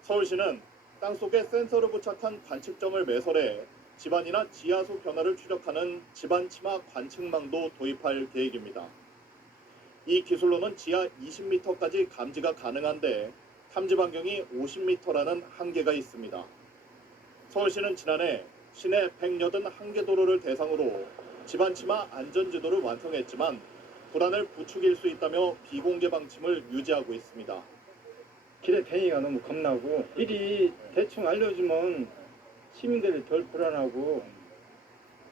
서울시는 땅속에 센서를 부착한 관측점을 매설해 집안이나 지하수 변화를 추적하는 집안 치마 관측망도 도입할 계획입니다. 이 기술로는 지하 20m까지 감지가 가능한데 탐지 반경이 50m라는 한계가 있습니다. 서울시는 지난해 시내 181개 도로를 대상으로 집안 치마 안전지도를 완성했지만 불안을 부추길 수 있다며 비공개 방침을 유지하고 있습니다. 길에 다니기가 너무 겁나고 미리 대충 알려주면 시민들이 덜 불안하고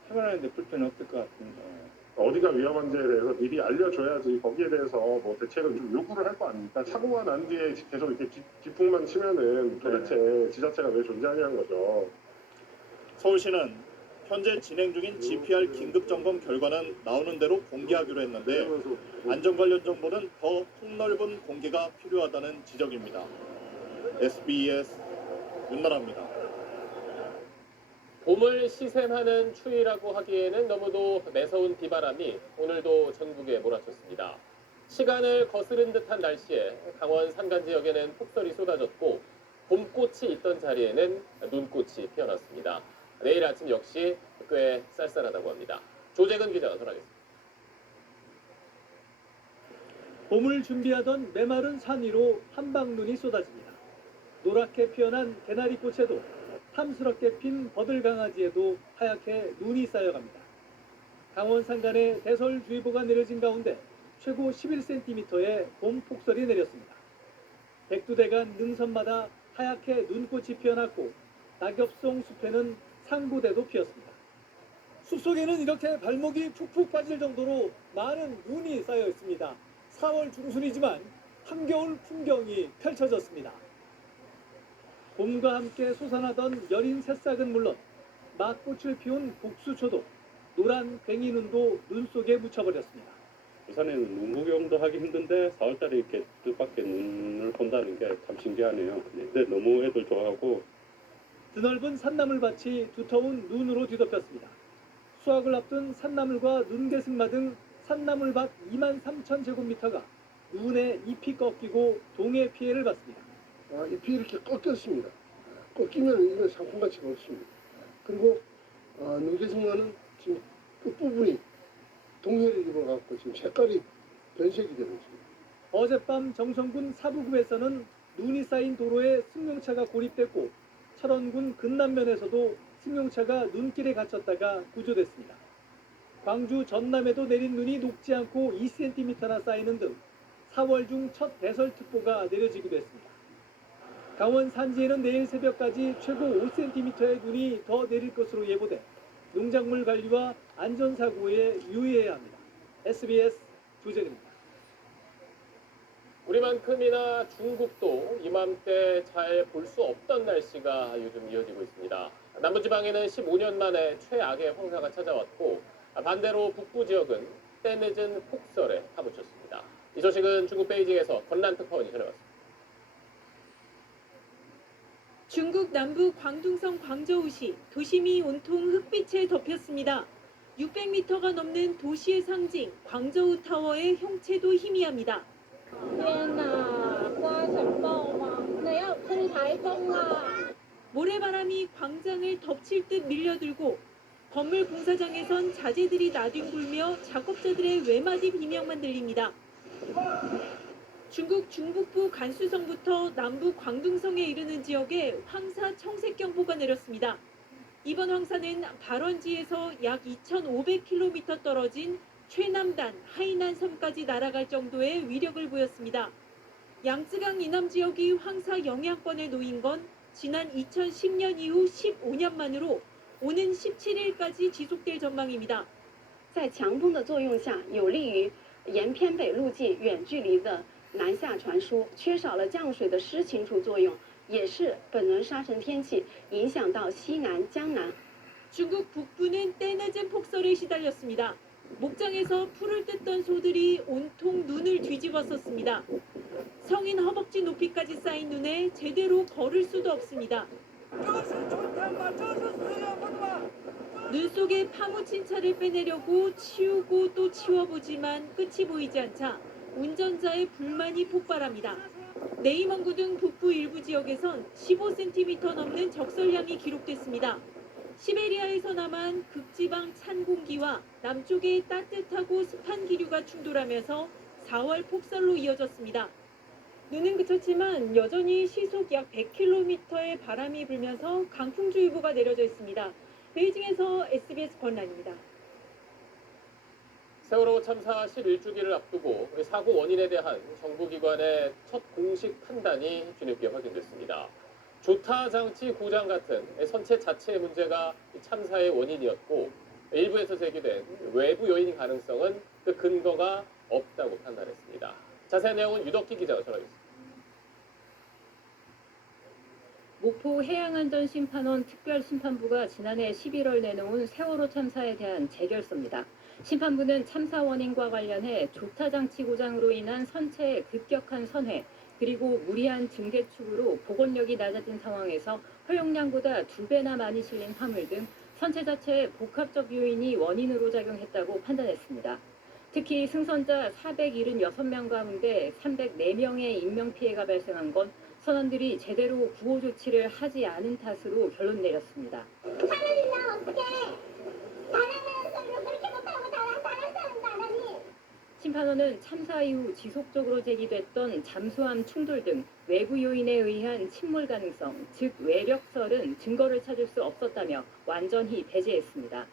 생활하는데 불편이 없을 것 같습니다. 어디가 위험한지에 대해서 미리 알려줘야지 거기에 대해서 뭐 대책을 좀 요구를 할 거 아닙니까? 사고가 난 뒤에 계속 이렇게 기풍만 치면은 도대체 지자체가 왜 존재하냐는 거죠. 서울시는 현재 진행 중인 GPR 긴급 점검 결과는 나오는 대로 공개하기로 했는데 안전 관련 정보는 더 폭넓은 공개가 필요하다는 지적입니다. SBS 윤나라입니다. 봄을 시샘하는 추위라고 하기에는 너무도 매서운 비바람이 오늘도 전국에 몰아쳤습니다. 시간을 거스른 듯한 날씨에 강원 산간 지역에는 폭설이 쏟아졌고 봄꽃이 있던 자리에는 눈꽃이 피어났습니다. 내일 아침 역시 꽤 쌀쌀하다고 합니다. 조재근 기자가 전하겠습니다. 봄을 준비하던 메마른 산 위로 한방눈이 쏟아집니다. 노랗게 피어난 개나리꽃에도 탐스럽게 핀 버들강아지에도 하얗게 눈이 쌓여갑니다. 강원 산간에 대설주의보가 내려진 가운데 최고 11cm의 봄 폭설이 내렸습니다. 백두대간 능선마다 하얗게 눈꽃이 피어났고 낙엽송 숲에는 상고대도 피었습니다. 숲속에는 이렇게 발목이 푹푹 빠질 정도로 많은 눈이 쌓여 있습니다. 4월 중순이지만 한겨울 풍경이 펼쳐졌습니다. 봄과 함께 솟아나던 여린 새싹은 물론 막꽃을 피운 복수초도 노란 괭이눈도 눈 속에 묻혀버렸습니다. 부산에는 눈 구경도 하기 힘든데 4월달에 이렇게 뜻밖의 눈을 본다는 게 참 신기하네요. 근데 너무 애들 좋아하고 드넓은 산나물밭이 두터운 눈으로 뒤덮였습니다. 수확을 앞둔 산나물과 눈개승마 등 산나물밭 23,000제곱미터가 눈에 잎이 꺾이고 동해 피해를 봤습니다. 잎이 이렇게 꺾였습니다. 꺾이면 이건 상품 가치가 없습니다. 그리고 능계승마는 지금 끝부분이 동해를 입어갖고 지금 색깔이 변색이 되고 있습니다. 어젯밤 정선군 사부구에서는 눈이 쌓인 도로에 승용차가 고립됐고 철원군 근남면에서도 승용차가 눈길에 갇혔다가 구조됐습니다. 광주 전남에도 내린 눈이 녹지 않고 2cm나 쌓이는 등 4월 중 첫 대설특보가 내려지기도 했습니다. 강원 산지에는 내일 새벽까지 최고 5cm의 눈이 더 내릴 것으로 예보돼 농작물 관리와 안전사고에 유의해야 합니다. SBS 조재근입니다. 우리만큼이나 중국도 이맘때 잘 볼 수 없던 날씨가 요즘 이어지고 있습니다. 남부지방에는 15년 만에 최악의 황사가 찾아왔고 반대로 북부 지역은 때늦은 폭설에 파묻혔습니다. 이 소식은 중국 베이징에서 권란 특파원이 전해왔습니다. 중국 남부 광둥성 광저우시 도심이 온통 흑빛에 덮였습니다. 600m가 넘는 도시의 상징 광저우 타워의 형체도 희미합니다. 모래바람이 광장을 덮칠 듯 밀려들고 건물 공사장에선 자재들이 나뒹굴며 작업자들의 외마디 비명만 들립니다. 중국 중북부 간수성부터 남부 광둥성에 이르는 지역에 황사 청색경보가 내렸습니다. 이번 황사는 발원지에서 약 2,500km 떨어진 최남단 하이난 섬까지 날아갈 정도의 위력을 보였습니다. 양쯔강 이남 지역이 황사 영향권에 놓인 건 지난 2010년 이후 15년 만으로 오는 17일까지 지속될 전망입니다. 在强风的作用下，有利于沿偏北路径远距离的南下传输，缺少了降水的湿清除作用，也是本轮沙尘天气影响到西南、江南。 중국 북부는 때늦은 폭설에 시달렸습니다. 목장에서 풀을 뜯던 소들이 온통 눈을 뒤집었었습니다. 성인 허벅지 높이까지 쌓인 눈에 제대로 걸을 수도 없습니다. 눈 속에 파묻힌 차를 빼내려고 치우고 또 치워보지만 끝이 보이지 않자 운전자의 불만이 폭발합니다. 네이먼구 등 북부 일부 지역에선 15cm 넘는 적설량이 기록됐습니다. 시베리아에서 남한 극지방 찬 공기와 남쪽의 따뜻하고 습한 기류가 충돌하면서 4월 폭설로 이어졌습니다. 눈은 그쳤지만 여전히 시속 약 100km의 바람이 불면서 강풍주의보가 내려져 있습니다. 베이징에서 SBS 권란입니다. 세월호 참사 11주기를 앞두고 사고 원인에 대한 정부기관의 첫 공식 판단이 뒤늦게 확인됐습니다. 조타 장치 고장 같은 선체 자체의 문제가 참사의 원인이었고 일부에서 제기된 외부 요인인 가능성은 그 근거가 없다고 판단했습니다. 자세한 내용은 유덕기 기자가 전하겠습니다. 목포 해양안전심판원 특별심판부가 지난해 11월 내놓은 세월호 참사에 대한 재결서입니다. 심판부는 참사 원인과 관련해 조타장치 고장으로 인한 선체의 급격한 선회, 그리고 무리한 증개축으로 복원력이 낮아진 상황에서 허용량보다 2배나 많이 실린 화물 등 선체 자체의 복합적 요인이 원인으로 작용했다고 판단했습니다. 특히 승선자 476명 가운데 304명의 인명피해가 발생한 건 선원들이 제대로 구호 조치를 하지 않은 탓으로 결론 내렸습니다. 심판원은 참사 이후 지속적으로 제기됐던 잠수함 충돌 등 외부 요인에 의한 침몰 가능성, 즉 외력설은 증거를 찾을 수 없었다며 완전히 배제했습니다.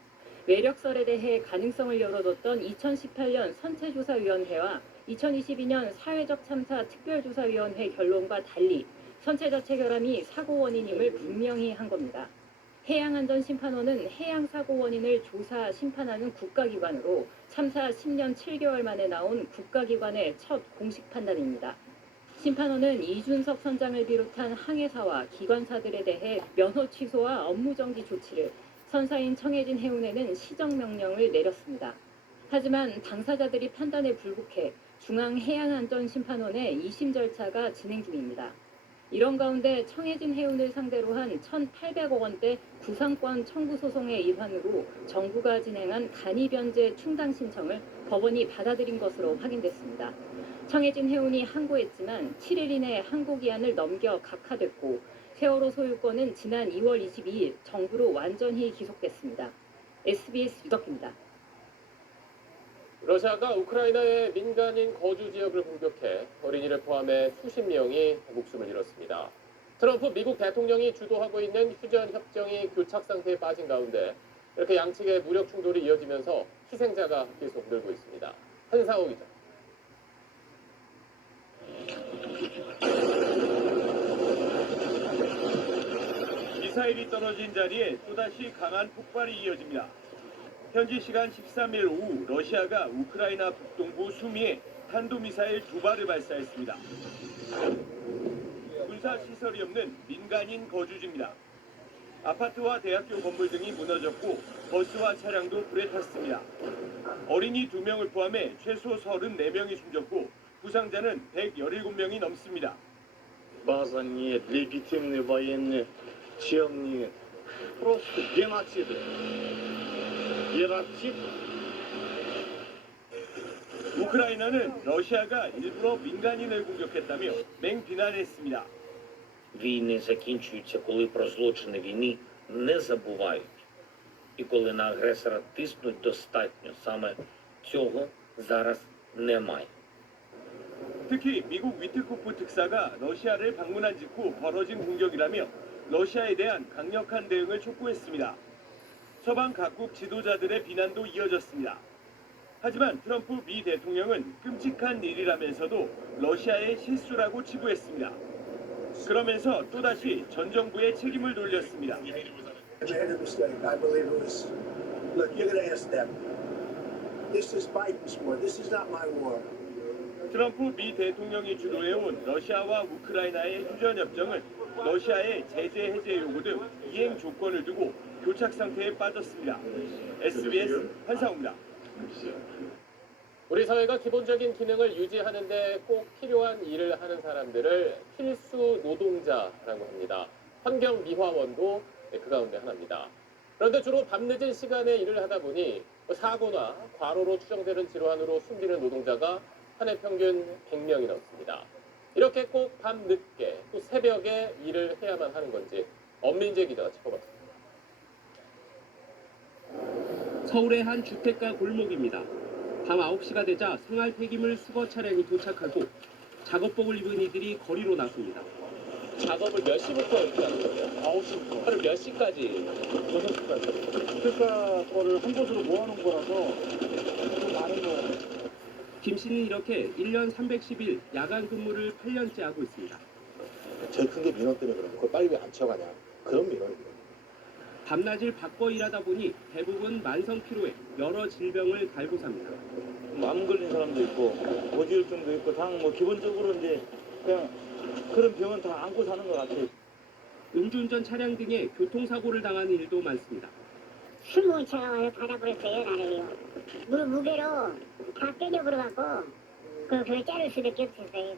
외력설에 대해 가능성을 열어뒀던 2018년 선체조사위원회와 2022년 사회적 참사 특별조사위원회 결론과 달리 선체 자체 결함이 사고 원인임을 분명히 한 겁니다. 해양안전심판원은 해양사고 원인을 조사, 심판하는 국가기관으로 참사 10년 7개월 만에 나온 국가기관의 첫 공식 판단입니다. 심판원은 이준석 선장을 비롯한 항해사와 기관사들에 대해 면허 취소와 업무정지 조치를, 선사인 청해진 해운에는 시정명령을 내렸습니다. 하지만 당사자들이 판단에 불복해 중앙해양안전심판원의 2심 절차가 진행 중입니다. 이런 가운데 청해진 해운을 상대로 한 1,800억 원대 구상권 청구 소송의 일환으로 정부가 진행한 간이변제 충당 신청을 법원이 받아들인 것으로 확인됐습니다. 청해진 해운이 항고했지만 7일 이내 항고기한을 넘겨 각하됐고 세월호 소유권은 지난 2월 22일 정부로 완전히 귀속됐습니다. SBS 유덕기입니다. 러시아가 우크라이나의 민간인 거주 지역을 공격해 어린이를 포함해 수십 명이 목숨을 잃었습니다. 트럼프 미국 대통령이 주도하고 있는 휴전 협정이 교착 상태에 빠진 가운데 이렇게 양측의 무력 충돌이 이어지면서 희생자가 계속 늘고 있습니다. 한상호 기자. 미사일이 떨어진 자리에 또다시 강한 폭발이 이어집니다. 현지 시간 13일 오후 러시아가 우크라이나 북동부 수미에 탄도미사일 2발을 발사했습니다. 군사시설이 없는 민간인 거주지입니다. 아파트와 대학교 건물 등이 무너졌고 버스와 차량도 불에 탔습니다. 어린이 2명을 포함해 최소 34명이 숨졌고 부상자는 117명이 넘습니다. База нет, легитимные военные чел нет. Просто геноцид. 우크라이나는 러시아가 일부러 민간인을 공격했다며 맹비난했습니다. Війни закінчуються, коли про злочини війни не забувають. І коли на агресора тиснуть достатньо, саме цього зараз немає. 특히 미국 위트코프 특사가 러시아를 방문한 직후 벌어진 공격이라며 러시아에 대한 강력한 대응을 촉구했습니다. 서방 각국 지도자들의 비난도 이어졌습니다. 하지만 트럼프 미 대통령은 끔찍한 일이라면서도 러시아의 실수라고 치부했습니다. 그러면서 또다시 전 정부의 책임을 돌렸습니다. 트럼프 미 대통령이 주도해온 러시아와 우크라이나의 휴전협정은 러시아의 제재 해제 요구 등 이행 조건을 두고 교착 상태에 빠졌습니다. SBS 한상우입니다. 우리 사회가 기본적인 기능을 유지하는 데 꼭 필요한 일을 하는 사람들을 필수 노동자라고 합니다. 환경미화원도 그 가운데 하나입니다. 그런데 주로 밤늦은 시간에 일을 하다 보니 사고나 과로로 추정되는 질환으로 숨지는 노동자가 한 해 평균 100명이 넘습니다. 이렇게 꼭 밤늦게 또 새벽에 일을 해야만 하는 건지 엄민재 기자가 짚어봤습니다. 서울의 한 주택가 골목입니다. 밤 9시가 되자 생활 폐기물 수거 차량이 도착하고 작업복을 입은 이들이 거리로 나섭니다. 작업을 몇 시부터 이렇게 하는 거예요? 9시부터. 하루 몇 시까지? 6시까지. 주택가 거를 한 곳으로 모아놓은 거라서 좀 많은 거예요. 김 씨는 이렇게 1년 310일 야간 근무를 8년째 하고 있습니다. 제일 큰 게 민원 때문에 그런 거. 그걸 빨리 왜 안 채워가냐. 그런 민원입니다. 밤낮을 바꿔 일하다 보니 대부분 만성 피로에 여러 질병을 달고 삽니다. 암 걸린 사람도 있고 고지혈증도 있고 다 뭐 기본적으로 이제 그냥 그런 병은 다 안고 사는 것 같아요. 음주운전 차량 등의 교통사고를 당하는 일도 많습니다. 20차가 와서 받아버렸어요, 나를요. 무게로 다 깨져버려갖고 그걸 자를 수밖에 없었어요.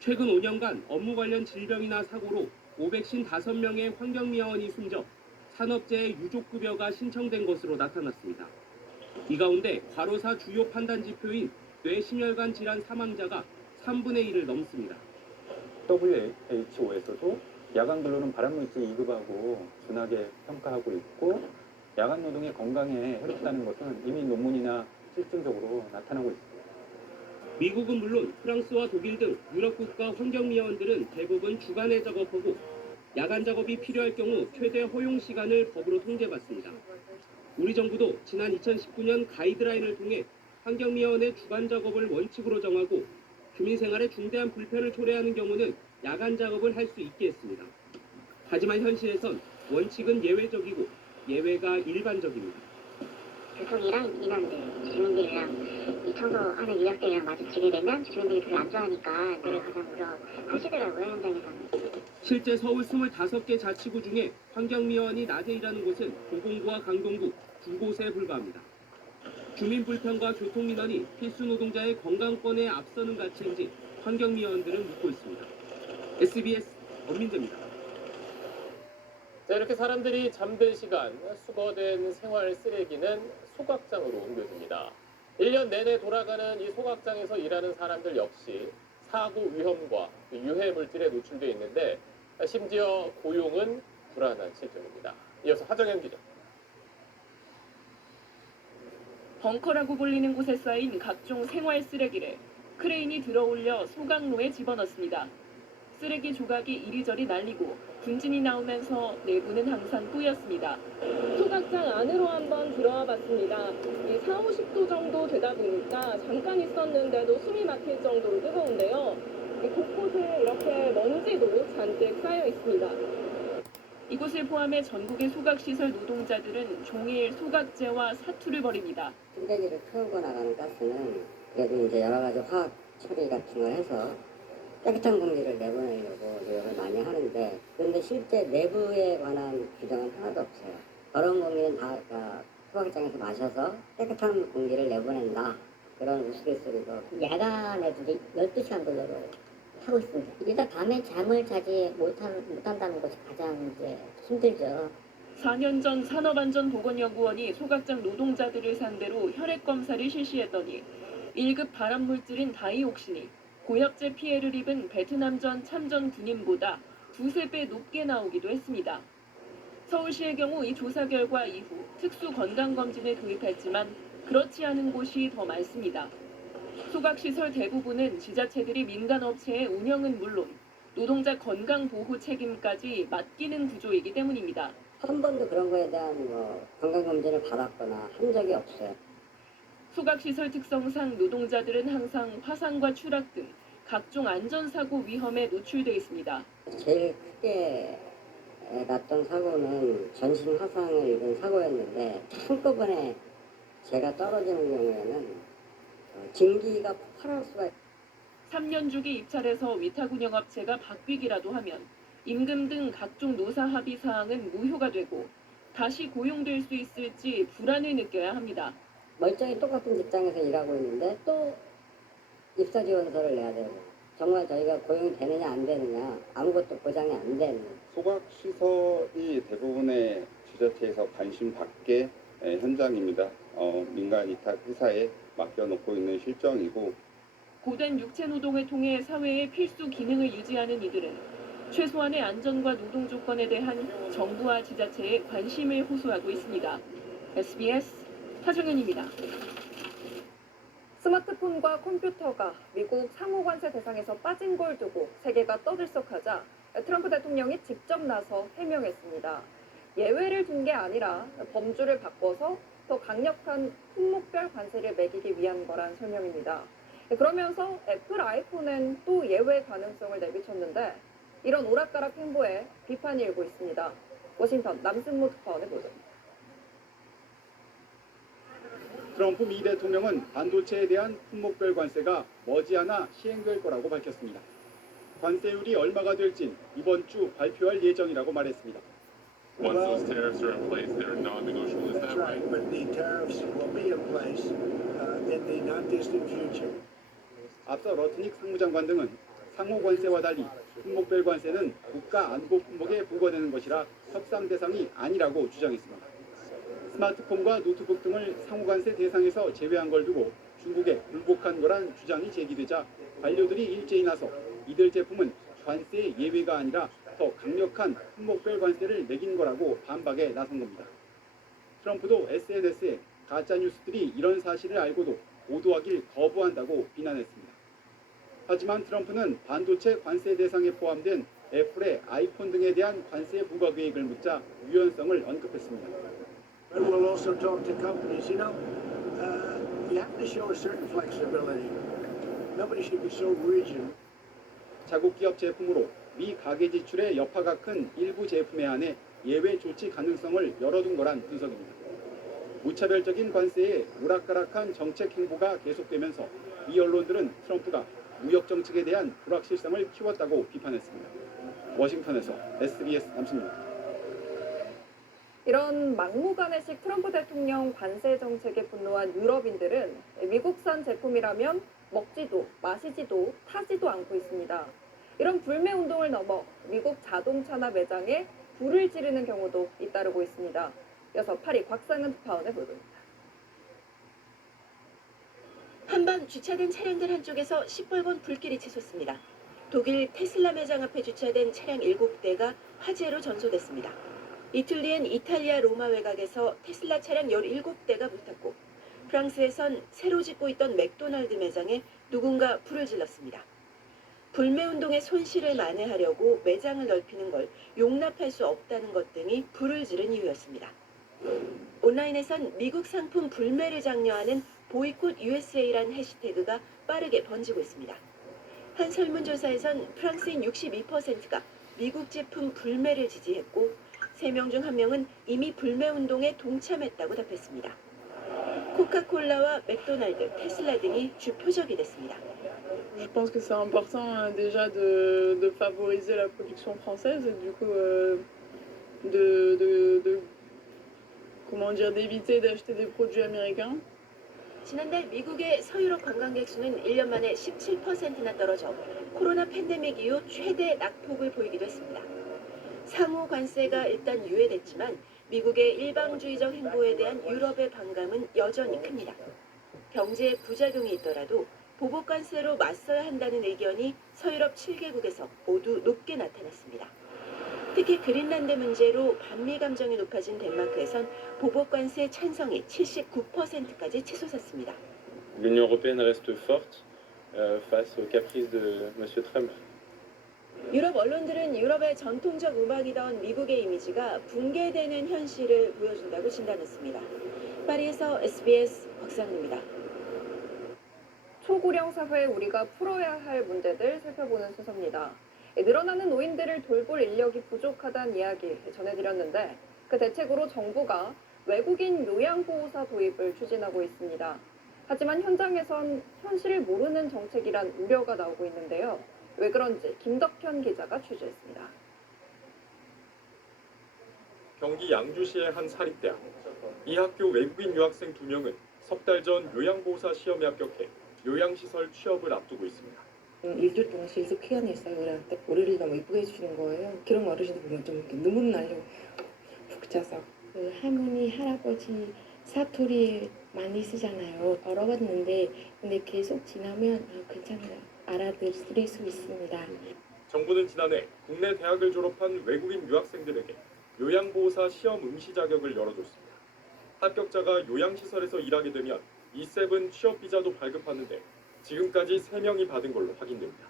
최근 5년간 업무 관련 질병이나 사고로 555명의 환경미화원이 숨져 산업재해 유족급여가 신청된 것으로 나타났습니다. 이 가운데 과로사 주요 판단 지표인 뇌심혈관 질환 사망자가 3분의 1을 넘습니다. WHO에서도 야간 근로는 발암물질 2급하고 준하게 평가하고 있고 야간 노동이 건강에 해롭다는 것은 이미 논문이나 실증적으로 나타나고 있습니다. 미국은 물론 프랑스와 독일 등 유럽 국가 환경미화원들은 대부분 주간에 작업하고 야간 작업이 필요할 경우 최대 허용 시간을 법으로 통제받습니다. 우리 정부도 지난 2019년 가이드라인을 통해 환경미화원의 주간 작업을 원칙으로 정하고 주민 생활에 중대한 불편을 초래하는 경우는 야간 작업을 할 수 있게 했습니다. 하지만 현실에선 원칙은 예외적이고 예외가 일반적입니다. 교통이랑 인원들, 주민들이랑 이 청소하는 인력들이랑 마주치게 되면 주민들이 별로 안 좋아하니까 늘 가장 하시더라고요, 현장에서는. 실제 서울 25개 자치구 중에 환경미화원이 낮에 일하는 곳은 도봉구와 강동구 두 곳에 불과합니다. 주민 불편과 교통민원이 필수 노동자의 건강권에 앞서는 가치인지 환경미화원들은 묻고 있습니다. SBS 엄민재입니다. 자, 이렇게 사람들이 잠든 시간 수거된 생활 쓰레기는 소각장으로 옮겨집니다. 1년 내내 돌아가는 이 소각장에서 일하는 사람들 역시 사고 위험과 유해 물질에 노출되어 있는데 심지어 고용은 불안한 실정입니다. 이어서 하정현 기자. 벙커라고 불리는 곳에 쌓인 각종 생활 쓰레기를 크레인이 들어올려 소각로에 집어넣습니다. 쓰레기 조각이 이리저리 날리고 분진이 나오면서 내부는 항상 뿌였습니다. 소각장 안으로 한번 들어와 봤습니다. 4, 50도 정도 되다 보니까 잠깐 있었는데도 숨이 막힐 정도로 뜨거운데요. 곳곳에 이렇게 먼지도 잔뜩 쌓여 있습니다. 이곳을 포함해 전국의 소각시설 노동자들은 종일 소각제와 사투를 벌입니다. 쓰레기를 태우고 나가는 가스는 그래도 이제 여러 가지 화학 처리 같은 걸 해서 깨끗한 공기를 내보내려고 노력을 많이 하는데 그런데 실제 내부에 관한 규정은 하나도 없어요. 더러운 공기는 다 소각장에서 마셔서 깨끗한 공기를 내보낸다. 그런 우스갯소리도 야간에도 12시간 근로를 하고 있습니다. 일단 밤에 잠을 자지 못한다는 것이 가장 이제 힘들죠. 4년 전 산업안전보건연구원이 소각장 노동자들을 상대로 혈액검사를 실시했더니 1급 발암물질인 다이옥신이 고약제 피해를 입은 베트남전 참전 군인보다 2~3배 높게 나오기도 했습니다. 서울시의 경우 이 조사 결과 이후 특수 건강검진을 도입했지만 그렇지 않은 곳이 더 많습니다. 소각시설 대부분은 지자체들이 민간업체의 운영은 물론 노동자 건강보호 책임까지 맡기는 구조이기 때문입니다. 한 번도 그런 거에 대한 건강검진을 받았거나 한 적이 없어요. 소각시설 특성상 노동자들은 항상 화상과 추락 등 각종 안전사고 위험에 노출돼 있습니다. 제일 크게 났던 사고는 전신 화상을 입은 사고였는데 한꺼번에 제가 떨어지는 경우에는 증기가 폭발할 수가 있어요. 3년 주기 입찰에서 위탁 운영업체가 바뀌기라도 하면 임금 등 각종 노사 합의 사항은 무효가 되고 다시 고용될 수 있을지 불안을 느껴야 합니다. 멀쩡히 똑같은 직장에서 일하고 있는데 또 입사 지원서를 내야 되고 정말 저희가 고용이 되느냐 안 되느냐 아무것도 보장이 안 되는 소각 시설이 대부분의 지자체에서 관심 밖의 현장입니다. 민간 위탁 회사에 맡겨놓고 있는 실정이고 고된 육체 노동을 통해 사회의 필수 기능을 유지하는 이들은 최소한의 안전과 노동 조건에 대한 정부와 지자체의 관심을 호소하고 있습니다. SBS 하정현입니다. 스마트폰과 컴퓨터가 미국 상호관세 대상에서 빠진 걸 두고 세계가 떠들썩하자 트럼프 대통령이 직접 나서 해명했습니다. 예외를 둔 게 아니라 범주를 바꿔서 더 강력한 품목별 관세를 매기기 위한 거란 설명입니다. 그러면서 애플 아이폰은 또 예외 가능성을 내비쳤는데 이런 오락가락 행보에 비판이 일고 있습니다. 워싱턴 남승모 특파원의 보도입니다. 트럼프 미 대통령은 반도체에 대한 품목별 관세가 머지않아 시행될 거라고 밝혔습니다. 관세율이 얼마가 될진 이번 주 발표할 예정이라고 말했습니다. Once those tariffs are in place, they're non-negotiable. Is that right? But the tariffs will be in place in the not-distant future. 앞서 러트닉 상무장관 등은 상호 관세와 달리 품목별 관세는 국가 안보 품목에 부과되는 것이라 협상 대상이 아니라고 주장했습니다. 스마트폰과 노트북 등을 상호 관세 대상에서 제외한 걸 두고 중국에 불복한 거란 주장이 제기되자 관료들이 일제히 나서 이들 제품은 관세 예외가 아니라 더 강력한 품목별 관세를 매긴 거라고 반박에 나선 겁니다. 트럼프도 SNS에 가짜 뉴스들이 이런 사실을 알고도 보도하길 거부한다고 비난했습니다. 하지만 트럼프는 반도체 관세 대상에 포함된 애플의 아이폰 등에 대한 관세 부과 계획을 묻자 유연성을 언급했습니다. But we'll also talk to companies. You have to show a certain flexibility. Nobody should be so rigid. 자국 기업 제품으로 미 가계 지출의 여파가 큰 일부 제품에 한해 예외 조치 가능성을 열어둔 거란 분석입니다. 무차별적인 관세에 오락가락한 정책 행보가 계속되면서 이 언론들은 트럼프가 무역 정책에 대한 불확실성을 키웠다고 비판했습니다. 워싱턴에서 SBS 남순입니다. 이런 막무가내식 트럼프 대통령 관세 정책에 분노한 유럽인들은 미국산 제품이라면 먹지도 마시지도 타지도 않고 있습니다. 이런 불매 운동을 넘어 미국 자동차나 매장에 불을 지르는 경우도 잇따르고 있습니다. 이어서 파리 곽상은 특파원의 보도입니다. 한밤 주차된 차량들 한쪽에서 시뻘건 불길이 치솟습니다. 독일 테슬라 매장 앞에 주차된 차량 7대가 화재로 전소됐습니다. 이틀 뒤엔 이탈리아 로마 외곽에서 테슬라 차량 17대가 불탔고 프랑스에선 새로 짓고 있던 맥도날드 매장에 누군가 불을 질렀습니다. 불매운동의 손실을 만회하려고 매장을 넓히는 걸 용납할 수 없다는 것 등이 불을 지른 이유였습니다. 온라인에선 미국 상품 불매를 장려하는 보이콧 USA라는 해시태그가 빠르게 번지고 있습니다. 한 설문조사에선 프랑스인 62%가 미국 제품 불매를 지지했고 3명 중 1명은 이미 불매운동에 동참했다고 답했습니다. 코카콜라와 맥도날드, 테슬라 등이 주 표적이 됐습니다. Je pense que c'est important déjà de favoriser la production française et du coup d'éviter d'acheter des produits américains. 지난달 미국의 서유럽 관광객 수는 1년 만에 17%나 떨어져 코로나 팬데믹 이후 최대 낙폭을 보이기도 했습니다. 상호 관세가 일단 유예됐지만 미국의 일방주의적 행보에 대한 유럽의 반감은 여전히 큽니다. 경제에 부작용이 있더라도 보복 관세로 맞서야 한다는 의견이 서유럽 7개국에서 모두 높게 나타났습니다. 특히 그린란드 문제로 반미 감정이 높아진 덴마크에선 보복 관세 찬성이 79%까지 치솟았습니다. L'Union européenne reste forte face aux caprices de Monsieur Trump. 유럽 언론들은 유럽의 전통적 음악이던 미국의 이미지가 붕괴되는 현실을 보여준다고 진단했습니다. 파리에서 SBS 곽상입니다. 초고령 사회에 우리가 풀어야 할 문제들 살펴보는 순서입니다. 늘어나는 노인들을 돌볼 인력이 부족하다는 이야기 전해드렸는데 그 대책으로 정부가 외국인 요양보호사 도입을 추진하고 있습니다. 하지만 현장에선 현실을 모르는 정책이란 우려가 나오고 있는데요. 왜 그런지 김덕현 기자가 취재했습니다. 경기 양주시의 한 사립대학. 이 학교 외국인 유학생 2명은 석 달 전 요양보호사 시험에 합격해 요양시설 취업을 앞두고 있습니다. 일주일 동안 계속 쾌안에 있어요. 그래서 머리를 너무 이쁘게 해주시는 거예요. 그런 어르신들 보면 좀 이렇게 눈물 나려고 푹 짜서. 그 할머니, 할아버지 사투리 많이 쓰잖아요. 알아봤는데 근데 계속 지나면 괜찮아요. 알아들을 수 있습니다. 정부는 지난해 국내 대학을 졸업한 외국인 유학생들에게 요양보호사 시험 응시 자격을 열어줬습니다. 합격자가 요양시설에서 일하게 되면 E7 취업비자도 발급하는데 지금까지 3명이 받은 걸로 확인됩니다.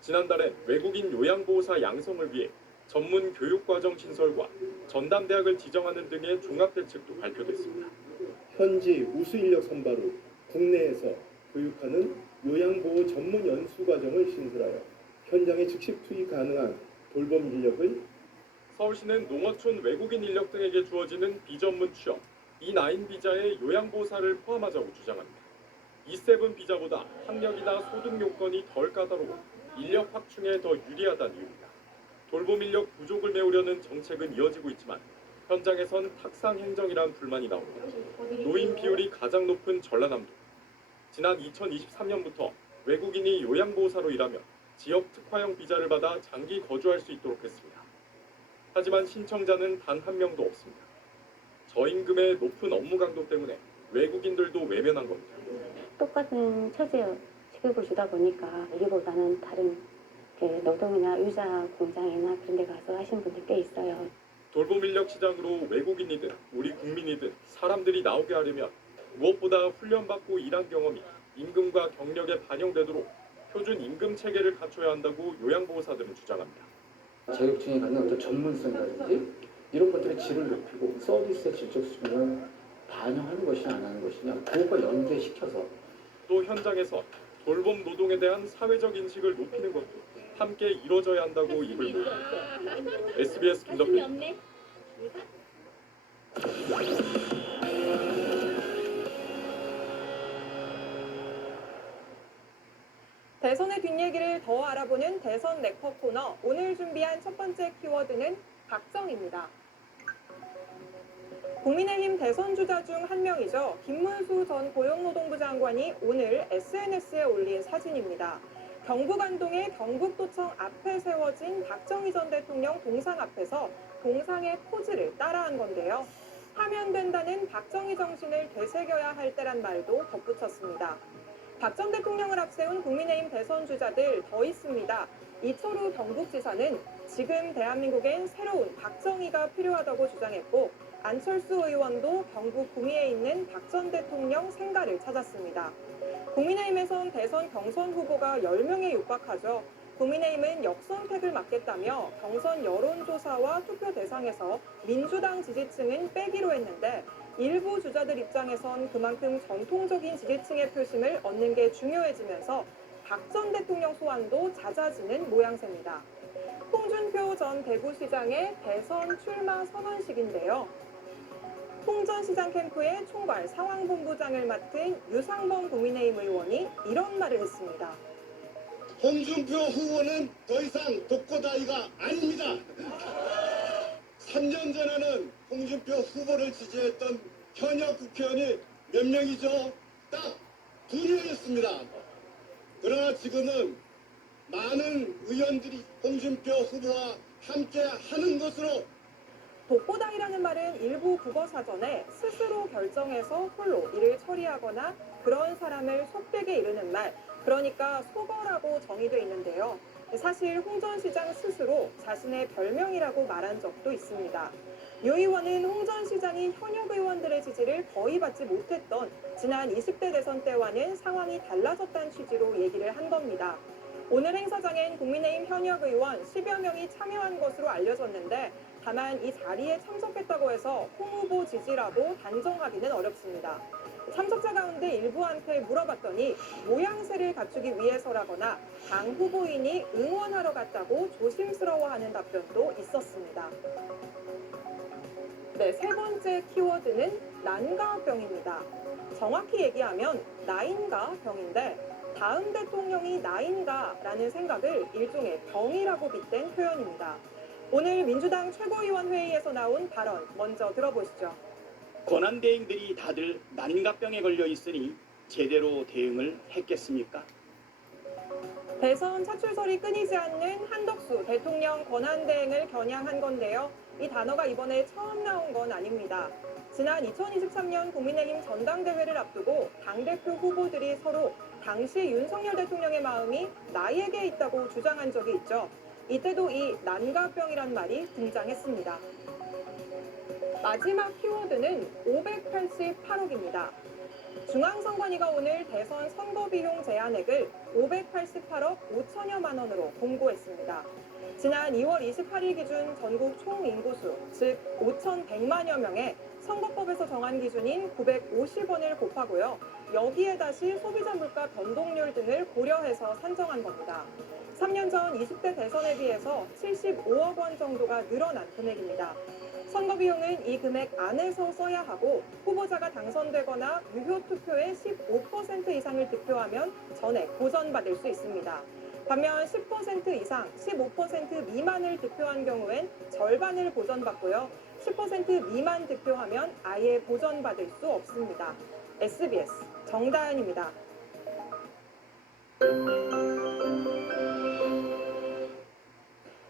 지난달엔 외국인 요양보호사 양성을 위해 전문 교육과정 신설과 전담대학을 지정하는 등의 종합대책도 발표됐습니다. 현지 우수 인력 선발 후 국내에서 교육하는 요양보호 전문 연수과정을 신설하여 현장에 즉시 투입 가능한 돌봄 인력을 서울시는 농어촌 외국인 인력 등에게 주어지는 비전문 취업 E9 비자에 요양보호사를 포함하자고 주장합니다. E7 비자보다 학력이나 소득 요건이 덜 까다로워 인력 확충에 더 유리하다는 이유입니다. 돌봄 인력 부족을 메우려는 정책은 이어지고 있지만 현장에선 탁상 행정이란 불만이 나옵니다. 노인 비율이 가장 높은 전라남도. 지난 2023년부터 외국인이 요양보호사로 일하며 지역 특화형 비자를 받아 장기 거주할 수 있도록 했습니다. 하지만 신청자는 단 한 명도 없습니다. 저임금의 높은 업무 강도 때문에 외국인들도 외면한 겁니다. 똑같은 처지의 시급을 주다 보니까 여기보다는 다른 노동이나 유자 공장이나 그런 데 가서 하시는 분들 꽤 있어요. 돌봄 인력 시장으로 외국인이든 우리 국민이든 사람들이 나오게 하려면 무엇보다 훈련받고 일한 경험이 임금과 경력에 반영되도록 표준 임금 체계를 갖춰야 한다고 요양보호사들은 주장합니다. 자격증에 갖는 어떤 전문성이라든지 이런 것들의 질을 높이고 서비스의 질적 수준을 반영하는 것이냐 안 하는 것이냐 그것과 연계시켜서 또 현장에서 돌봄 노동에 대한 사회적 인식을 높이는 것도 함께 이루어져야 한다고 입을 모읍니다. SBS 김덕현입니다. 대선의 뒷얘기를 더 알아보는 대선 네커 코너. 오늘 준비한 첫 번째 키워드는 박정희입니다. 국민의힘 대선 주자 중 한 명이죠. 김문수 전 고용노동부 장관이 오늘 SNS에 올린 사진입니다. 경북 안동의 경북도청 앞에 세워진 박정희 전 대통령 동상 앞에서 동상의 포즈를 따라한 건데요. 하면 된다는 박정희 정신을 되새겨야 할 때란 말도 덧붙였습니다. 박 전 대통령을 앞세운 국민의힘 대선 주자들 더 있습니다. 이철우 경북지사는 지금 대한민국엔 새로운 박정희가 필요하다고 주장했고 안철수 의원도 경북 구미에 있는 박 전 대통령 생가를 찾았습니다. 국민의힘에선 대선 경선 후보가 10명에 육박하죠. 국민의힘은 역선택을 막겠다며 경선 여론조사와 투표 대상에서 민주당 지지층은 빼기로 했는데 일부 주자들 입장에선 그만큼 전통적인 지지층의 표심을 얻는 게 중요해지면서 박 전 대통령 소환도 잦아지는 모양새입니다. 홍준표 전 대구시장의 대선 출마 선언식인데요. 홍 전 시장 캠프의 총괄 상황본부장을 맡은 유상범 국민의힘 의원이 이런 말을 했습니다. 홍준표 후보는 더 이상 독고다이가 아닙니다. 3년 전에는 홍준표 후보를 지지했던 현역 국회의원이 몇 명이죠? 딱 2명이었습니다. 그러나 지금은 많은 의원들이 홍준표 후보와 함께 하는 것으로 독고다이라는 말은 일부 국어사전에 스스로 결정해서 홀로 일을 처리하거나 그런 사람을 속되게 이르는 말, 그러니까 속어라고 정의돼 있는데요. 사실 홍 전 시장 스스로 자신의 별명이라고 말한 적도 있습니다. 유 의원은 홍 전 시장이 현역 의원들의 지지를 거의 받지 못했던 지난 20대 대선 때와는 상황이 달라졌다는 취지로 얘기를 한 겁니다. 오늘 행사장엔 국민의힘 현역 의원 10여 명이 참여한 것으로 알려졌는데 다만 이 자리에 참석했다고 해서 홍 후보 지지라고 단정하기는 어렵습니다. 참석자 가운데 일부한테 물어봤더니 모양새를 갖추기 위해서라거나 당 후보인이 응원하러 갔다고 조심스러워하는 답변도 있었습니다. 네, 세 번째 키워드는 난가병입니다. 정확히 얘기하면 나인가병인데 다음 대통령이 나인가라는 생각을 일종의 병이라고 빗댄 표현입니다. 오늘 민주당 최고위원회의에서 나온 발언 먼저 들어보시죠. 권한대행들이 다들 난인가병에 걸려 있으니 제대로 대응을 했겠습니까? 대선 차출설이 끊이지 않는 한덕수 대통령 권한대행을 겨냥한 건데요. 이 단어가 이번에 처음 나온 건 아닙니다. 지난 2023년 국민의힘 전당대회를 앞두고 당대표 후보들이 서로 당시 윤석열 대통령의 마음이 나에게 있다고 주장한 적이 있죠. 이때도 이 난가병이란 말이 등장했습니다. 마지막 키워드는 588억입니다. 중앙선관위가 오늘 대선 선거비용 제한액을 588억 5천여만 원으로 공고했습니다. 지난 2월 28일 기준 전국 총 인구수, 즉 5,100만여 명에 선거법에서 정한 기준인 950원을 곱하고요. 여기에 다시 소비자 물가 변동률 등을 고려해서 산정한 겁니다. 3년 전 20대 대선에 비해서 75억 원 정도가 늘어난 금액입니다. 선거 비용은 이 금액 안에서 써야 하고 후보자가 당선되거나 유효 투표의 15% 이상을 득표하면 전액 보전받을 수 있습니다. 반면 10% 이상, 15% 미만을 득표한 경우엔 절반을 보전받고요. 10% 미만 득표하면 아예 보전받을 수 없습니다. SBS 정다은입니다.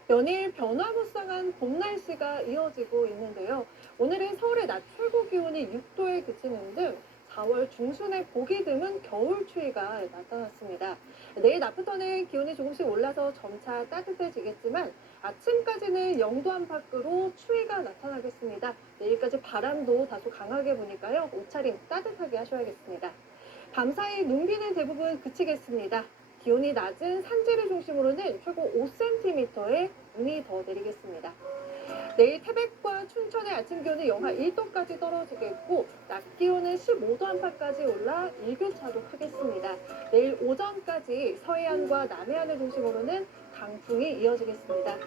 연일 변화무쌍한 봄 날씨가 이어지고 있는데요. 오늘은 서울의 낮 최고 기온이 6도에 그치는 등 4월 중순에 보기 드문 겨울 추위가 나타났습니다. 내일 낮부터는 기온이 조금씩 올라서 점차 따뜻해지겠지만 아침까지는 0도 안팎으로 추위가 나타나겠습니다. 내일까지 바람도 다소 강하게 부니까요. 옷차림 따뜻하게 하셔야겠습니다. 밤사이 눈비는 대부분 그치겠습니다. 기온이 낮은 산지를 중심으로는 최고 5cm의 눈이 더 내리겠습니다. 내일 태백과 춘천의 아침 기온은 영하 1도까지 떨어지겠고 낮 기온은 15도 안팎까지 올라 일교차도 크겠습니다. 내일 오전까지 서해안과 남해안을 중심으로는 강풍이 이어지겠습니다.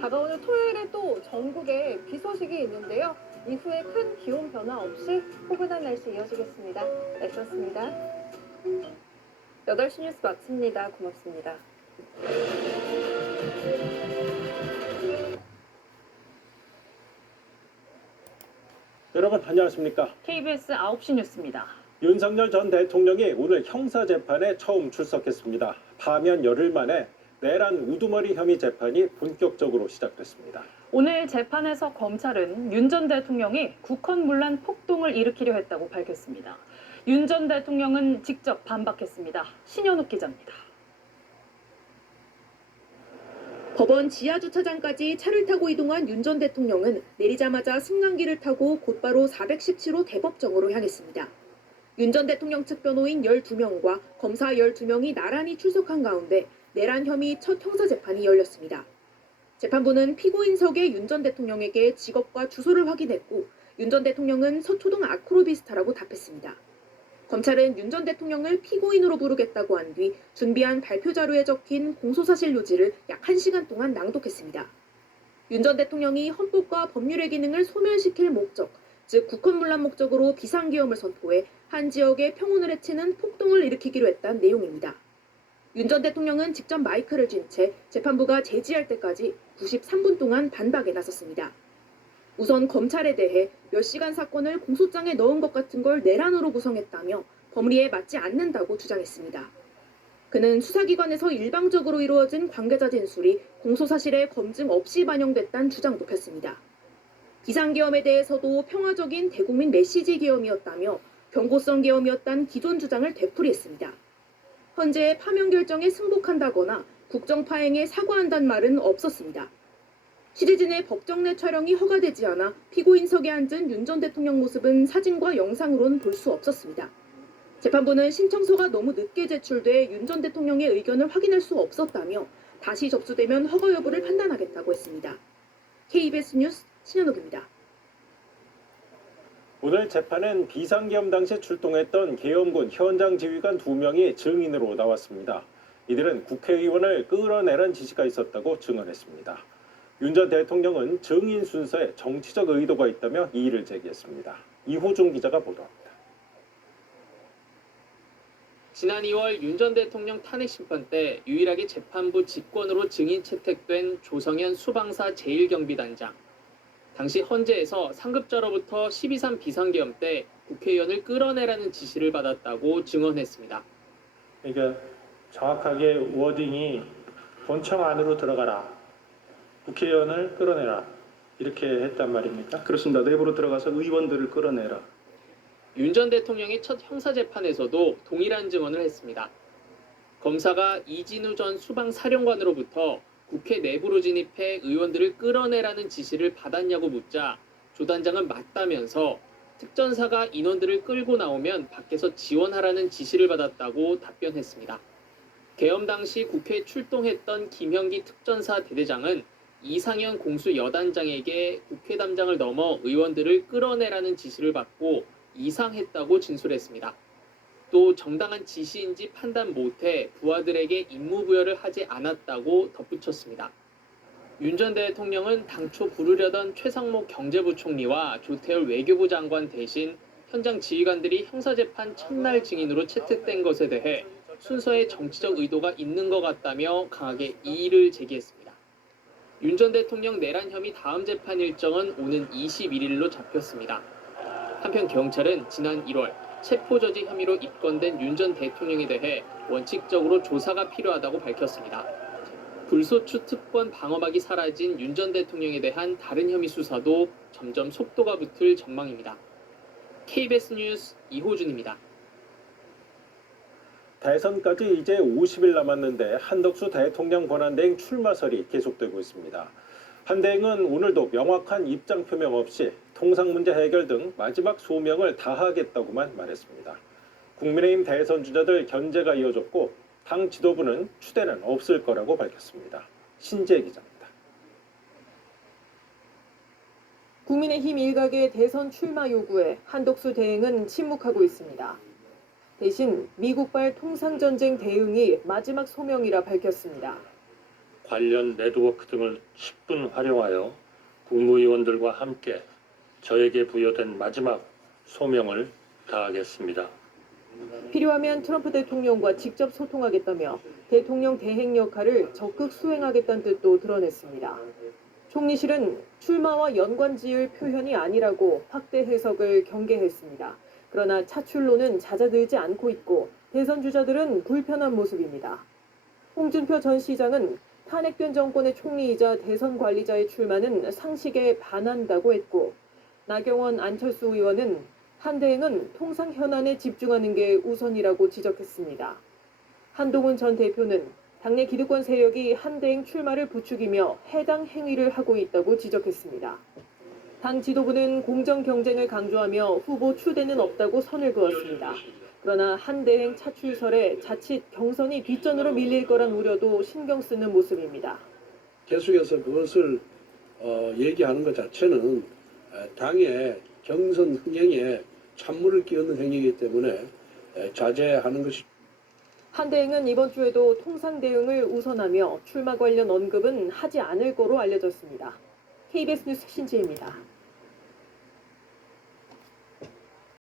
다가오는 토요일에 또 전국에 비 소식이 있는데요. 이후에 큰 기온 변화 없이 포근한 날씨 이어지겠습니다. 애썼습니다. 8시 뉴스 마칩니다. 고맙습니다. 여러분 안녕하십니까? KBS 9시 뉴스입니다. 윤석열 전 대통령이 오늘 형사재판에 처음 출석했습니다. 파면 열흘 만에 내란 우두머리 혐의 재판이 본격적으로 시작됐습니다. 오늘 재판에서 검찰은 윤 전 대통령이 국헌문란 폭동을 일으키려 했다고 밝혔습니다. 윤 전 대통령은 직접 반박했습니다. 신현욱 기자입니다. 법원 지하주차장까지 차를 타고 이동한 윤 전 대통령은 내리자마자 승강기를 타고 곧바로 417호 대법정으로 향했습니다. 윤 전 대통령 측 변호인 12명과 검사 12명이 나란히 출석한 가운데 내란 혐의 첫 형사재판이 열렸습니다. 재판부는 피고인석의 윤 전 대통령에게 직업과 주소를 확인했고 윤 전 대통령은 서초동 아크로비스타라고 답했습니다. 검찰은 윤 전 대통령을 피고인으로 부르겠다고 한 뒤 준비한 발표 자료에 적힌 공소사실 요지를 약 1시간 동안 낭독했습니다. 윤 전 대통령이 헌법과 법률의 기능을 소멸시킬 목적, 즉 국헌문란 목적으로 비상계엄을 선포해 한 지역의 평온을 해치는 폭동을 일으키기로 했다는 내용입니다. 윤 전 대통령은 직접 마이크를 쥔 채 재판부가 제지할 때까지 93분 동안 반박에 나섰습니다. 우선 검찰에 대해 몇 시간 사건을 공소장에 넣은 것 같은 걸 내란으로 구성했다며 법리에 맞지 않는다고 주장했습니다. 그는 수사기관에서 일방적으로 이루어진 관계자 진술이 공소사실에 검증 없이 반영됐다는 주장도 폈습니다. 비상계엄에 대해서도 평화적인 대국민 메시지 계엄이었다며 경고성 계엄이었다는 기존 주장을 되풀이했습니다. 현재 파면 결정에 승복한다거나 국정 파행에 사과한다는 말은 없었습니다. 취재진의 법정 내 촬영이 허가되지 않아 피고인석에 앉은 윤 전 대통령 모습은 사진과 영상으로는 볼 수 없었습니다. 재판부는 신청서가 너무 늦게 제출돼 윤 전 대통령의 의견을 확인할 수 없었다며 다시 접수되면 허가 여부를 판단하겠다고 했습니다. KBS 뉴스 신현욱입니다. 오늘 재판엔 비상계엄 당시 출동했던 계엄군 현장 지휘관 2명이 증인으로 나왔습니다. 이들은 국회의원을 끌어내란 지시가 있었다고 증언했습니다. 윤 전 대통령은 증인 순서에 정치적 의도가 있다며 이의를 제기했습니다. 이호중 기자가 보도합니다. 지난 2월 윤 전 대통령 탄핵 심판 때 유일하게 재판부 직권으로 증인 채택된 조성현 수방사 제1경비단장. 당시 헌재에서 상급자로부터 12.3 비상계엄 때 국회의원을 끌어내라는 지시를 받았다고 증언했습니다. 그러니까 정확하게 워딩이 본청 안으로 들어가라. 국회의원을 끌어내라. 이렇게 했단 말입니까? 그렇습니다. 내부로 들어가서 의원들을 끌어내라. 윤 전 대통령의 첫 형사재판에서도 동일한 증언을 했습니다. 검사가 이진우 전 수방사령관으로부터 국회 내부로 진입해 의원들을 끌어내라는 지시를 받았냐고 묻자 조 단장은 맞다면서 특전사가 인원들을 끌고 나오면 밖에서 지원하라는 지시를 받았다고 답변했습니다. 계엄 당시 국회에 출동했던 김형기 특전사 대대장은 이상현 공수 여단장에게 국회 담장을 넘어 의원들을 끌어내라는 지시를 받고 이상했다고 진술했습니다. 또 정당한 지시인지 판단 못해 부하들에게 임무부여를 하지 않았다고 덧붙였습니다. 윤 전 대통령은 당초 부르려던 최상목 경제부총리와 조태열 외교부 장관 대신 현장 지휘관들이 형사재판 첫날 증인으로 채택된 것에 대해 순서에 정치적 의도가 있는 것 같다며 강하게 이의를 제기했습니다. 윤 전 대통령 내란 혐의 다음 재판 일정은 오는 21일로 잡혔습니다. 한편 경찰은 지난 1월 체포저지 혐의로 입건된 윤 전 대통령에 대해 원칙적으로 조사가 필요하다고 밝혔습니다. 불소추 특권 방어막이 사라진 윤 전 대통령에 대한 다른 혐의 수사도 점점 속도가 붙을 전망입니다. KBS 뉴스 이호준입니다. 대선까지 이제 50일 남았는데 한덕수 대통령 권한대행 출마설이 계속되고 있습니다. 한대행은 오늘도 명확한 입장 표명 없이 통상 문제 해결 등 마지막 소명을 다하겠다고만 말했습니다. 국민의힘 대선 주자들 견제가 이어졌고 당 지도부는 추대는 없을 거라고 밝혔습니다. 신재 기자입니다. 국민의힘 일각의 대선 출마 요구에 한덕수 대행은 침묵하고 있습니다. 대신 미국발 통상전쟁 대응이 마지막 소명이라 밝혔습니다. 관련 네트워크 등을 10분 활용하여 국무위원들과 함께 저에게 부여된 마지막 소명을 다하겠습니다. 필요하면 트럼프 대통령과 직접 소통하겠다며 대통령 대행 역할을 적극 수행하겠다는 뜻도 드러냈습니다. 총리실은 출마와 연관지을 표현이 아니라고 확대 해석을 경계했습니다. 그러나 차출로는 잦아들지 않고 있고 대선 주자들은 불편한 모습입니다. 홍준표 전 시장은 탄핵된 정권의 총리이자 대선 관리자의 출마는 상식에 반한다고 했고 나경원, 안철수 의원은 한대행은 통상 현안에 집중하는 게 우선이라고 지적했습니다. 한동훈 전 대표는 당내 기득권 세력이 한대행 출마를 부추기며 해당 행위를 하고 있다고 지적했습니다. 당 지도부는 공정 경쟁을 강조하며 후보 추대는 없다고 선을 그었습니다. 그러나 한대행 차출설에 자칫 경선이 뒷전으로 밀릴 거란 우려도 신경 쓰는 모습입니다. 계속해서 그것을 얘기하는 것 자체는 당의 경선 흥행에 찬물을 끼얹는 행위이기 때문에 자제하는 것이. 한대행은 이번 주에도 통상 대응을 우선하며 출마 관련 언급은 하지 않을 거로 알려졌습니다. KBS 뉴스 신지입니다.